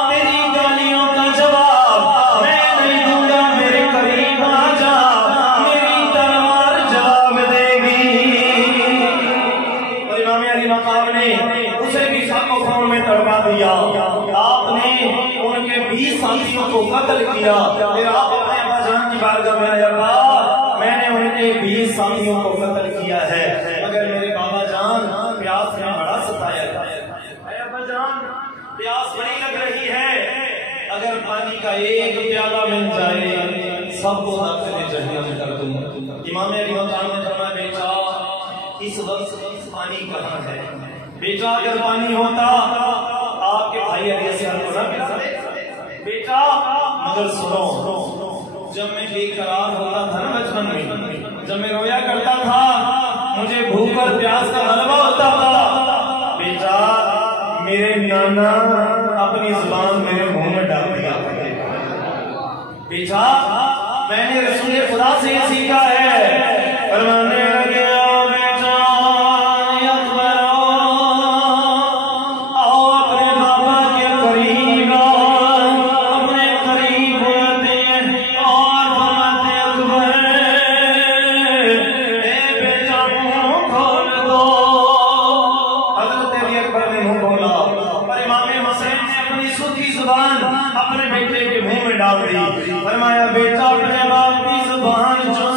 تیری گالیوں کا جواب میں نہیں دوں گا، میرے قریب آ جا، میری تلوار جواب دے گی۔ اور امام علی مقام نے اسے بھی خاک و خون میں تڑپا دیا۔ آپ نے ان کے 20 ساتھیوں کو قتل کیا۔ پھر آپ اپنے ابا جان کی بارگاہ میں آیا، میں نے ان کے 20 ساتھیوں کو قتل کیا ہے، مگر میرے بابا جان پیاس نے بڑا ستایا تھا۔ اے ابا جان پیاس بڑی لگ رہی ہے، اگر پانی کا ایک پیالہ مل جائے سب کو داخل جہنم کر دوں۔ امام علی مقام نے فرمایا بیٹا اس وقت پانی کہاں ہے؟ بیٹا اگر پانی ہوتا آپ کے بھائی علی اصغر کو نہ پلاتے بیٹا، مگر سنو جب میں بے قرار ہوتا تھا نا بچپن میں، جب میں رویا کرتا تھا مجھے بھوک اور پیاس کا غلبہ ہوتا تھا، بیٹا میرے نانا اپنی زبان میرے منہ میں ڈال دیا کرتے، بیٹا میں نے رسول خدا سے یہ سیکھا ہے۔ فرمانے لگے بیٹا اکبر آؤ اپنے بابا کے قریب، اپنے قریب ہوتے ہیں اور فرماتے اکبر اے بیٹا منہ کھول دو۔ حضرت علی اکبر نے منہ کھولا اور امام حسین نے اپنی سوکھی زبان اپنے بیٹے کے منہ میں ڈال دی۔ فرمایا بیٹا اپنے باپ کی زبان جو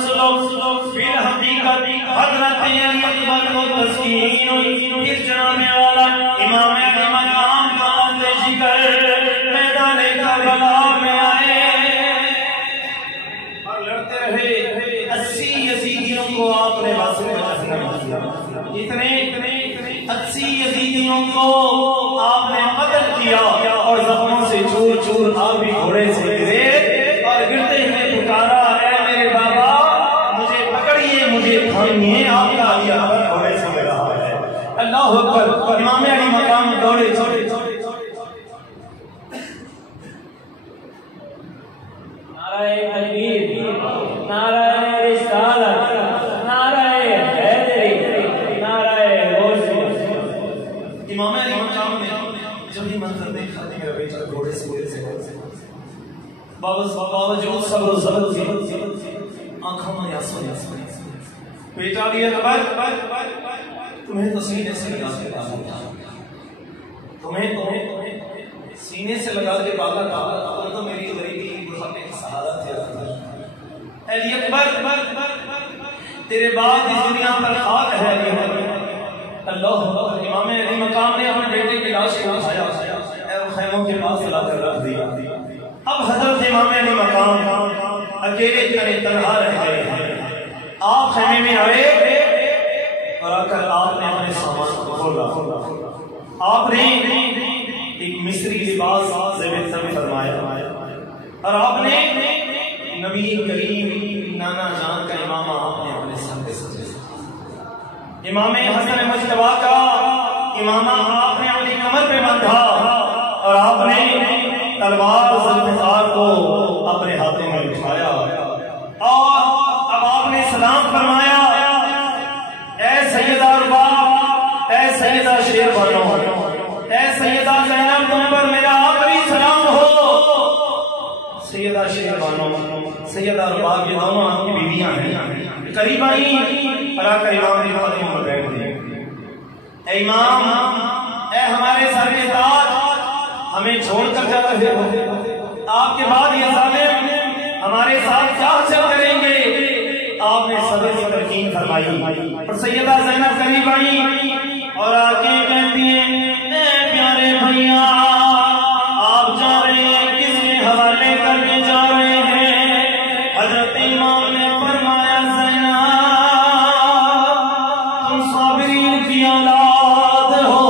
مسکین پھر جناب والا امام علی مقام کا ذکر میدان کربلا میں آئے اور لڑتے رہے 80 یزیدیوں کو آپ نے واسطے جہنم کیا اتنے 80 یزیدیوں کو آپ نے قتل کیا اور زخموں سے چور چور آپ بھی گھوڑے سے گرے اور گرتے ہوئے پکارا اے میرے بابا مجھے پکڑیے مجھے تھامیے آپ کا علی اکبر گھوڑے سے گر رہا ہے اللہ اکبر امام علی مقام دوڑے چھوڑے نعرہ تکبیر نعرہ رسالت نعرہ حیدری نعرہ غوثی امام علی مقام نے جب یہ منظر دیکھا کہ میرا بیٹا گھوڑے سے باوجود صبر و ضبط آنکھوں میں آنسو بیٹا علی اکبر تمہیں تو سینے سے لگا کے بالا تھا تمہیں سینے سے لگا کے بالا تھا اور تو میری غریبی بڑھاپے کا سہارا تھا علی اکبر تیرے بعد اس دنیا پر خاک ہے اللہ امام علی مقام نے اپنے بیٹے کی لاش کو اٹھایا اور خیموں کے پاس لا کر رکھ دیا اب حضرت امام علی مقام اکیلے تنہا رہ گئے ہیں آپ خیمے میں آئے اور آ کر آپ نے اپنے سامان کو کھولا آپ نے ایک مصری لباس زیب تن فرمایا اور آپ نے نبی کریم نانا جان کا امامہ آپ نے اپنے سر پہ سجایا امام حسن مجتبی کا امامہ آپ نے اپنی کمر پہ باندھا اور آپ نے تلوار ذوالفقار کو اپنے ہاتھوں میں اٹھایا اور اب آپ نے سلام فرمایا اے سیدہ رباب اے سیدہ شیر بانو اے سیدہ زینب تم پر میرا آخری سلام ہو سیدہ شیر بانو سیدہ رباب یہ دونوں آپ کی بیویاں ہیں قریب آئیں اور آ کر امام نے قدموں پر بیٹھ دیا اے امام اے ہمارے سر کے تاج ہمیں چھوڑ کر جا رہے ہو آپ کے بعد یہ ظالم ہمارے ساتھ کیا حاصل کریں گے آپ نے صبر کی تلقین فرمائی اور سیدہ زینب قریب آئی اور آ کے کہتی ہیں اے پیارے بھیا آپ جا رہے ہیں کس کے حوالے کر کے جا رہے ہیں حضرت امام نے فرمایا زینب تم صابرین کی اولاد ہو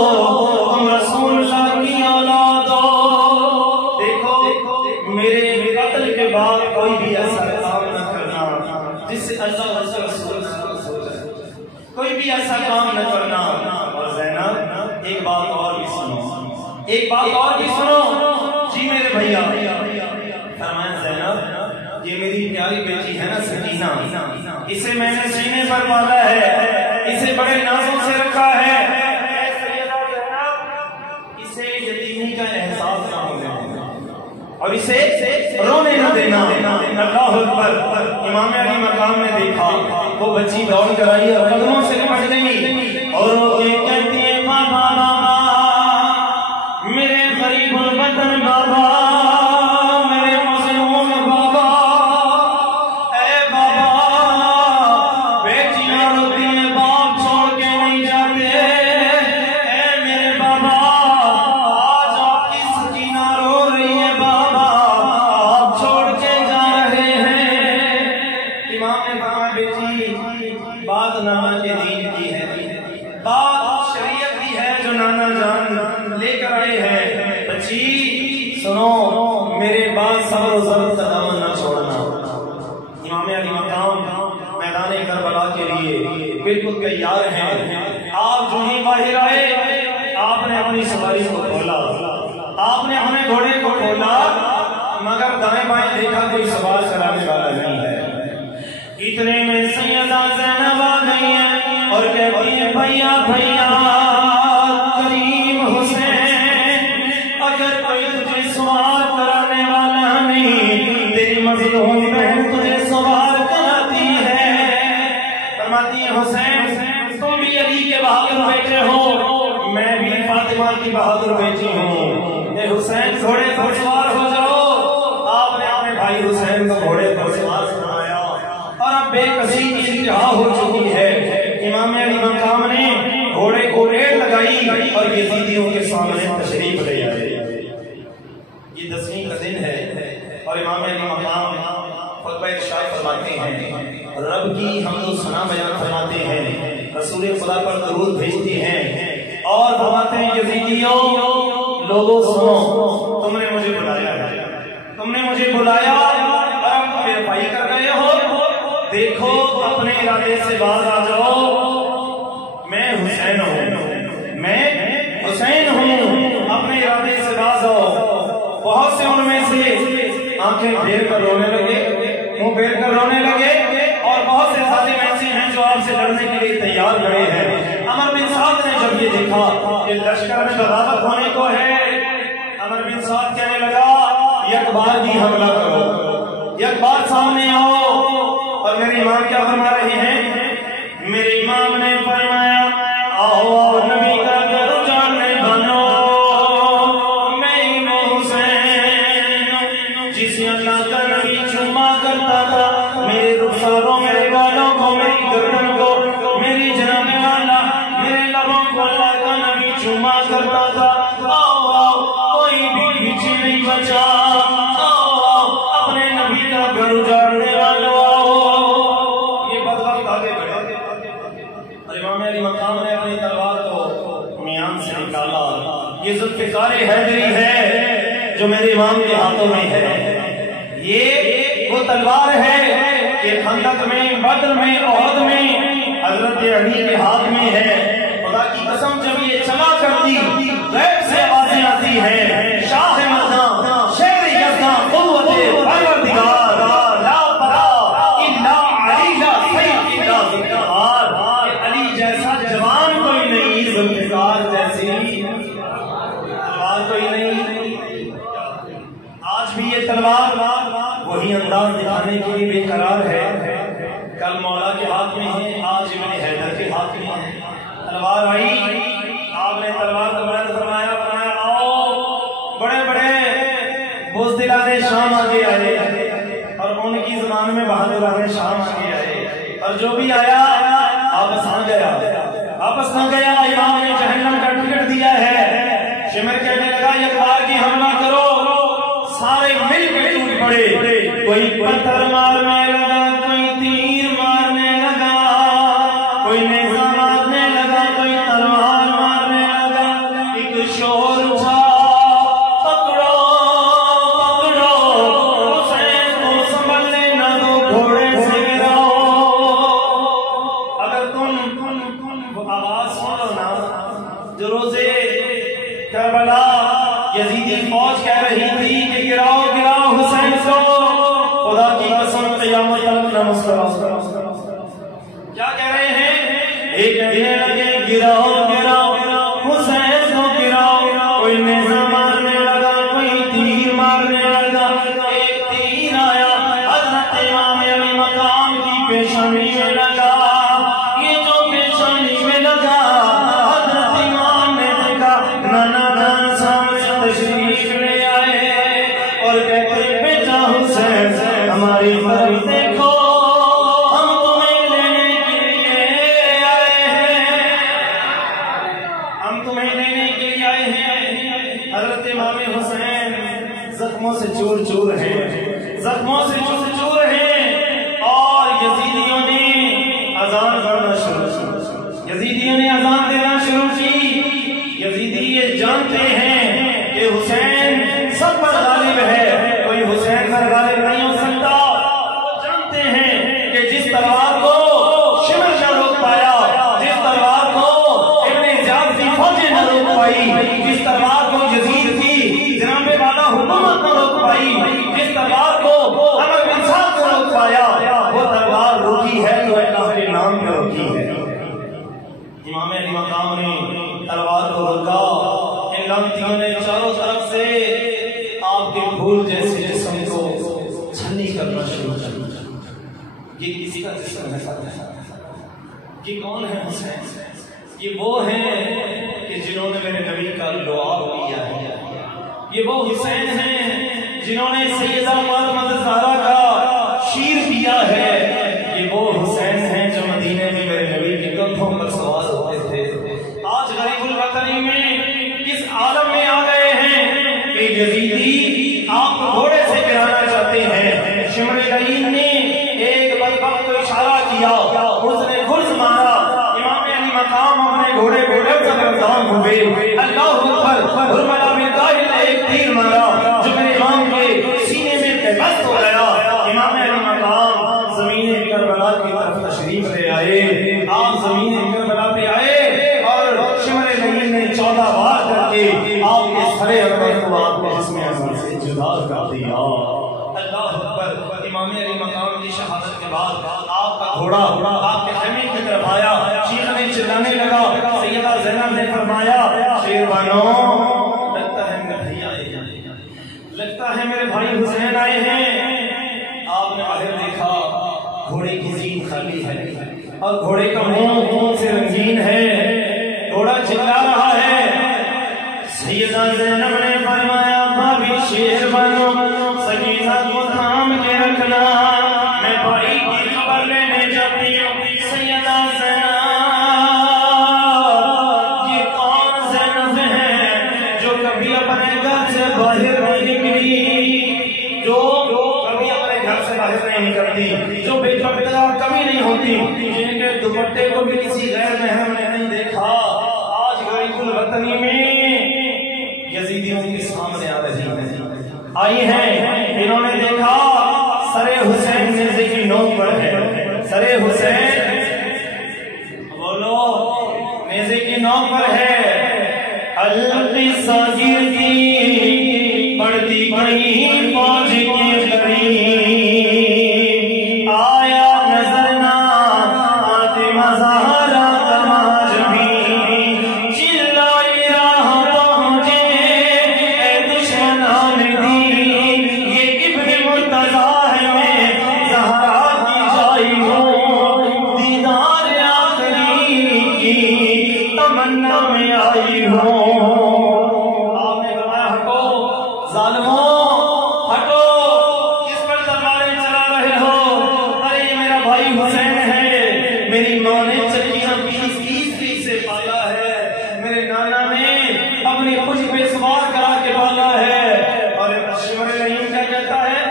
تم رسول اللہ کی اولاد ہو دیکھو میرے قتل کے بعد کوئی بھی ایسا کام نہ کرنا جس سے اللہ رسول کوئی بھی ایسا کام نہ کرنا اور زینب ایک بات اور بھی سنو جی میرے بھیا فرمایا زینب یہ میری پیاری بیٹی ہے نا سکینہ اسے میں نے سینے پر بالا ہے اسے بڑے نازوں سے رکھا ہے اسے یتیمی کا احساس نہ ہونے اور اسے رونے نہ دینا اللہ اکبر امام علی مقام نے دیکھا وہ بچی دوڑ کر آئی اور قدموں سے لپٹ گئی اور وہ کہتی ہے بابا میرے غریب الوطن بابا میرے مظلوم بابا اے بابا بیٹیاں روتی ہیں باپ چھوڑ کے نہیں جاتے اے میرے بابا آج آپ کی سکینہ رو رہی ہے بابا آپ چھوڑ کے جا رہے ہیں امام نے فرمایا بیٹی بات نانا کے دین کی ہے بات شریعت کی ہے جو نانا جان لے کر آئے ہیں بچی سنو میرے بعد صبر و ضبط کا دامن نہ چھوڑنا امام علی مقام میدان کربلا کے لیے بالکل تیار ہیں آپ جو ہی باہر آئے آپ نے اپنی سواری کو کھولا آپ نے اپنے گھوڑے کو کھولا مگر دائیں بائیں دیکھا کوئی سوار چلانے والا نہیں ہے اتنے میں سیدہ زینب آ گئی ہے اور کہتی ہے بھیا بھیا کریم حسین اگر کوئی تجھے سوار کرانے والا نہیں تیری مظلوم بہن تجھے سوار کراتی ہے فرماتی ہے حسین تم بھی علی کے بہادر بیٹے ہو میں بھی فاطمہ کی بہادر بیٹی ہوں اے حسین گھوڑے پر سوار ہو جاؤ آپ نے اپنے بھائی حسین کو گھوڑے پر سوار کروایا اور اب بے کسی کی انتہا ہو چکی ہے امام علی مقام نے گھوڑے رب کی حمد و ثنا بیان فرماتے ہیں، رسول خدا پر درود بھیجتے ہیں اور فرماتے ہیں یزیدیوں لوگوں سنو، تم نے مجھے بلایا ہے، تم نے مجھے بلایا اور اب تم بےوفائی کر رہے ہو، دیکھو اپنے ارادے سے باز آ جاؤ، میں حسین ہوں، میں حسین ہوں، اپنے ارادے سے باز آؤ۔ بہت سے ان میں سے آنکھیں پھیر کر رونے لگے، منہ پھیر کر رونے لگے، اور بہت سے ظالم ایسے ہیں جو آپ سے لڑنے کے لیے تیار کھڑے ہیں۔ عمر بن سعد نے جب یہ دیکھا کہ لشکر میں بغاوت ہونے کو ہے، عمر بن سعد کہنے لگا یک بار بھی حملہ کرو، یک بار سامنے آؤ۔ اور میرے امام کیا فرما رہے ہیں؟ میرے امام نے فرمایا آؤ آؤ نبی کا گھر جاننے بنو، میں حسین جسے اللہ کا نبی چوما کرتا تھا، میرے رخساروں میرے بالوں کو، میری گردن کو، میری جناب والا میرے لبوں کو اللہ کا نبی چوما کرتا تھا۔ آؤ آؤ کوئی بھی پیچھے نہیں بچا، آؤ آؤ اپنے نبی کا گھر اجاڑنے والوں آؤ۔ یہ بدبخت آگے بڑھے اور امام علی مقام نے اپنی تلوار کو میان سے نکالا۔ یہ ذوالفقار حیدری ہے جو میرے امام کے ہاتھوں میں ہے، یہ وہ تلوار ہے کہ خندق میں، بدر میں، احد میں حضرت علی کے ہاتھ میں ہے۔ خدا کی قسم جب یہ چلا کرتی غیب سے آوازیں آتی ہیں، شاہ مرداں شیر یزداں قوت پروردگار لا برا الا علی لا سید الا ذکار، علی جیسا جوان کوئی نہیں، ذوالفقار جیسی تلوار کوئی نہیں۔ آج بھی یہ تلوار وہی انداز دکھانے کے لیے بے قرار ہے، کل مولا کے ہاتھ میں ہے، آج ابن حیدر کے ہاتھ میں ہے۔ تلوار آئی، آپ نے تلوار فرمایا آؤ، بڑے بڑے بزدلان شام آگے آئے اور ان کی زبان میں بہادران شام آگے آئے، اور جو بھی آیا آپس آ گیا، آپس آ گیا۔ امام نے جہنم کا ٹکٹ دیا ہے، شمر کہنے لگا یک بار کی حملہ کرو، سارے مل کے ٹوٹ پڑے، کوئی پتھر مارنے لگا، کوئی تیر مارنے لگا، کوئی نیزہ مارنے لگا، کوئی تلوار مارنے لگا۔ ایک شور اٹھا پکڑو پکڑو حسین کو سنبھلنے نہ دو، گھوڑے سے گراؤ۔ اگر تم آواز سنو نا جو روزے کربلا یزیدی فوج کہہ رہی تھی کہ گراؤ گراؤ حسین کو، خدا کی قسم قیامت تک نہ مسکراؤ۔ کیا کہہ رہے ہیں؟ ایک کہنے لگے گراؤ گراؤ حسین کو گراؤ، کوئی نیزہ مارنے لگا، کوئی تیر مارنے لگا۔ ایک تیر آیا حضرت امام علی مقام کی پیشانی میں لگا، یہ جو پیشانی میں لگا حضرت امام نے دیکھا نانا جان سامنے تشریف لے آئے اور کہتے بیٹا حسین ہماری طرف دیکھو، ہم تمہیں لینے کے لیے آئے ہیں، ہم تمہیں لینے کے لیے آئے ہیں۔ حضرت امام حسین زخموں سے چور چور ہیں، زخموں سے چور چور ہیں، اور یزیدیوں نے اذان کرنا شروع، یزیدیوں نے اذان دینا شروع کی۔ یزیدی یہ جانتے ہیں کہ حسین سب پر غالب ہے، کوئی حسین پر غالب نہیں ہو سکتا۔ وہ جانتے ہیں کہ جس تلوار کو شمر نہ روک پایا، جس تلوار کو ابن زیاد کی فوجیں نہ روک پائی، جس تلوار کو یزید کی جناب والا حکومت نہ روک پائی، جس تلوار کو عمر بن سعد نہ روک پایا، وہ تلوار روکی ہے تو اللہ کے نام پہ روکی ہے۔ امام علی مقام نے تلوار کو روکا، ان لعنتیوں نے چاروں طرف سے آپ کے پھول جیسے جسم کو چھنی کرنا شروع کر دیا۔ یہ کسی کا جسم ہے؟ یہ کون ہے حسین؟ یہ وہ ہیں کہ جنہوں نے میرے نبی کا لعاب کیا ہے، یہ وہ حسین ہیں جنہوں نے سیدہ فاطمہ الزہرا کا شیر کیا ہے، یہ وہ حسین ہیں جو مدینے میں میرے نبی کے کندھوں پر سوار ہوتے تھے۔ آج غریب الوطنی میں اس عالم میں آ گئے ہیں کہ یزیدی آپ کو گھوڑے سے گرانا چاہتے ہیں۔ شمر لعین نے ایک بدبخت کو اشارہ کیا، اس نے گرز مارا، امام علی مقام اپنے گھوڑے پہ گردان ہوئے۔ اللہ اکبر، حرملہ میکائیل نے ایک تیر مارا جو میرے امام کے سینے میں پیوست ہو گیا۔ امام علی مقام زمین کربلا کی طرف تشریف لے آئے۔ آپ زمین کربلا پہ آئے اور شمر لعین نے 14 بار کر کے آپ کے سرے اپنے کو آپ کے جسم اعظم سے جدا کر دیا۔ اللہ اکبر، امام علی مقام کی شہادت کے بعد آپ کا گھوڑا آپ کے خیمے کی طرف آیا، شیخ نے چلانے لگا۔ سیدہ زینب نے فرمایا، شیروانو لگتا ہے میرے بھائی آئے ہیں، لگتا ہے میرے بھائی حسین آئے ہیں۔ آپ نے باہر دیکھا، گھوڑے کی زین خالی ہے اور گھوڑے کا منہ خون سے رنگین ہے، گھوڑا چلا رہا ہے۔ سیدہ زینب نے فرمایا، بھابی شیروانو سکینہ کو تھام کے رکھنا، میں بھائی کی خبر لینے جاتی ہوں۔ سیدہ زینب، یہ کون زینب ہے جو کبھی اپنے گھر سے باہر نہیں نکلی، جو کبھی اپنے گھر سے باہر نہیں نکلتی، جو بے پردہ کبھی نہیں ہوتی، جن کے دوپٹے کو بھی کسی غیر محرم نے نہیں دیکھا، آج غریب الوطنی میں یزیدیوں کے سامنے آ رہی ہیں، آئی ہیں۔ انہوں نے دیکھا سر حسین نیزے کی نوک پر ہے، سر حسین بولو نیزے کی نوک پر ہے۔ القصہ گرتی پڑتی گئی فوج کے قریب، آیا نظر نہ فاطمہ زہرا تماج بھی، چلائی راہ پہنچے اے دشمنان دین، یہ ابن مرتضیٰ ہے میں زہرا کی جائی ہوں، دیدار آخری کی تمنا میں آئی ہوں۔ آپ نے فرمایا، ہٹو ظالموں، ہٹو، کس پر تلواریں چلا رہے ہو؟ ارے یہ میرا بھائی حسین ہے، میری ماں نے چکیاں 20 سے پالا ہے، میرے نانا نے اپنی کچھ پہ سوار کرا کے پالا ہے۔ اور شمر لعین کیا کہتا ہے؟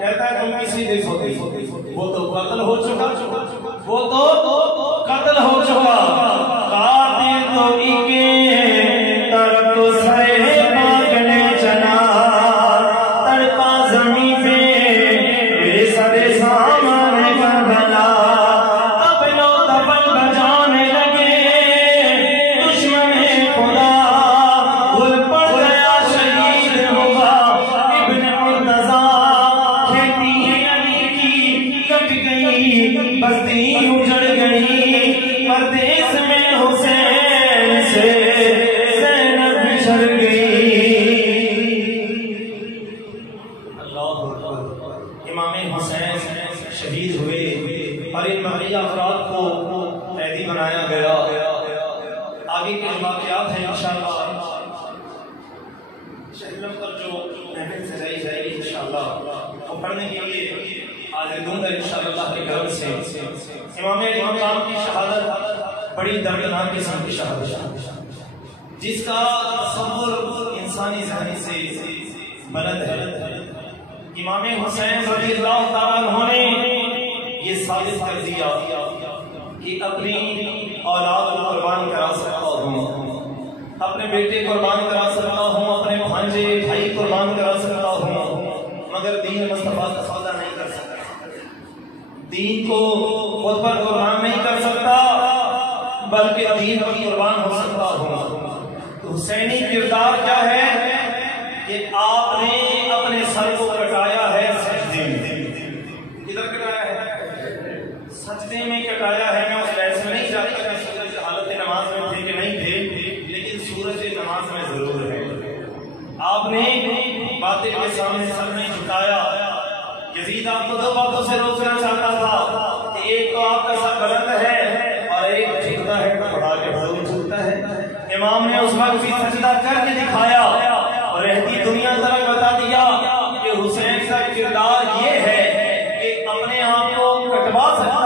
کہتا ہے تم کسی دیکھ ہوتے، وہ تو قتل ہو چکا، وہ تو قتل ہو چکا، قاتل تو ایک ترک سرے پاکنے چنا، تڑپا زمین پہ بے سرے سامان کربلا، تبلو تبل بجانے لگے دشمن خدا، گل پڑ گیا شہید ہوگا ابن مرتضیٰ، کھیتی علی کی کٹ گئی، بستی اجڑ گئی، پردیس میں حسین سے زینب بچھڑ گئی۔ اللہ اکبر، امام حسین شہید ہوئے اور ان بقیہ افراد کو قیدی بنایا گیا۔ آگے کے واقعات ہیں انشاءاللہ شہرم پر جو محفل سجائی جائے گی انشاءاللہ وہ پڑھنے کے لیے حاضر دوں گا انشاءاللہ کے کرم سے۔ امام علی مقام کی شہادت بڑی دردناک قسم کی شہادت، جس کا تصور انسانی ذہن سے بلند ہے۔ امام حسین رضی اللہ تعالیٰ عنہ نے یہ ثابت کر دیا کہ اپنی اولاد کو قربان کرا سکتا ہوں، اپنے بیٹے قربان کرا سکتا ہوں، اپنے بھانجے بھائی قربان کرا سکتا ہوں، مگر دین مصطفیٰ کا سودا نہیں کر سکتا، دین کو خود پر قربان نہیں کر سکتا، بلکہ دین پر قربان ہو سکتا ہوں۔ تو حسینی کردار کیا ہے کہ آپ نے اپنے سر کو کٹایا ہے سجدے میں۔ کدھر کٹایا ہے؟ سجدے میں کٹایا ہے۔ میں اس لحظ میں نہیں جاتا کہ سورج حالت نماز میں تھے کہ نہیں تھے، لیکن سورج نماز میں ضرور ہے۔ آپ نے باطل کے سامنے سر نہیں جھکایا۔ یزید آپ کو دو باتوں سے روکنا چاہتا تھا کہ ایک تو آپ کا سر بلند ہے اور ایک جھکتا ہے تو بڑھا کے ضرور جھکتا ہے۔ امام نے اس وقت بھی سجدہ کر کے دکھایا اور رہتی دنیا تک بتا دیا کہ حسین کا کردار یہ ہے کہ اپنے آپ کو کٹوا سکتا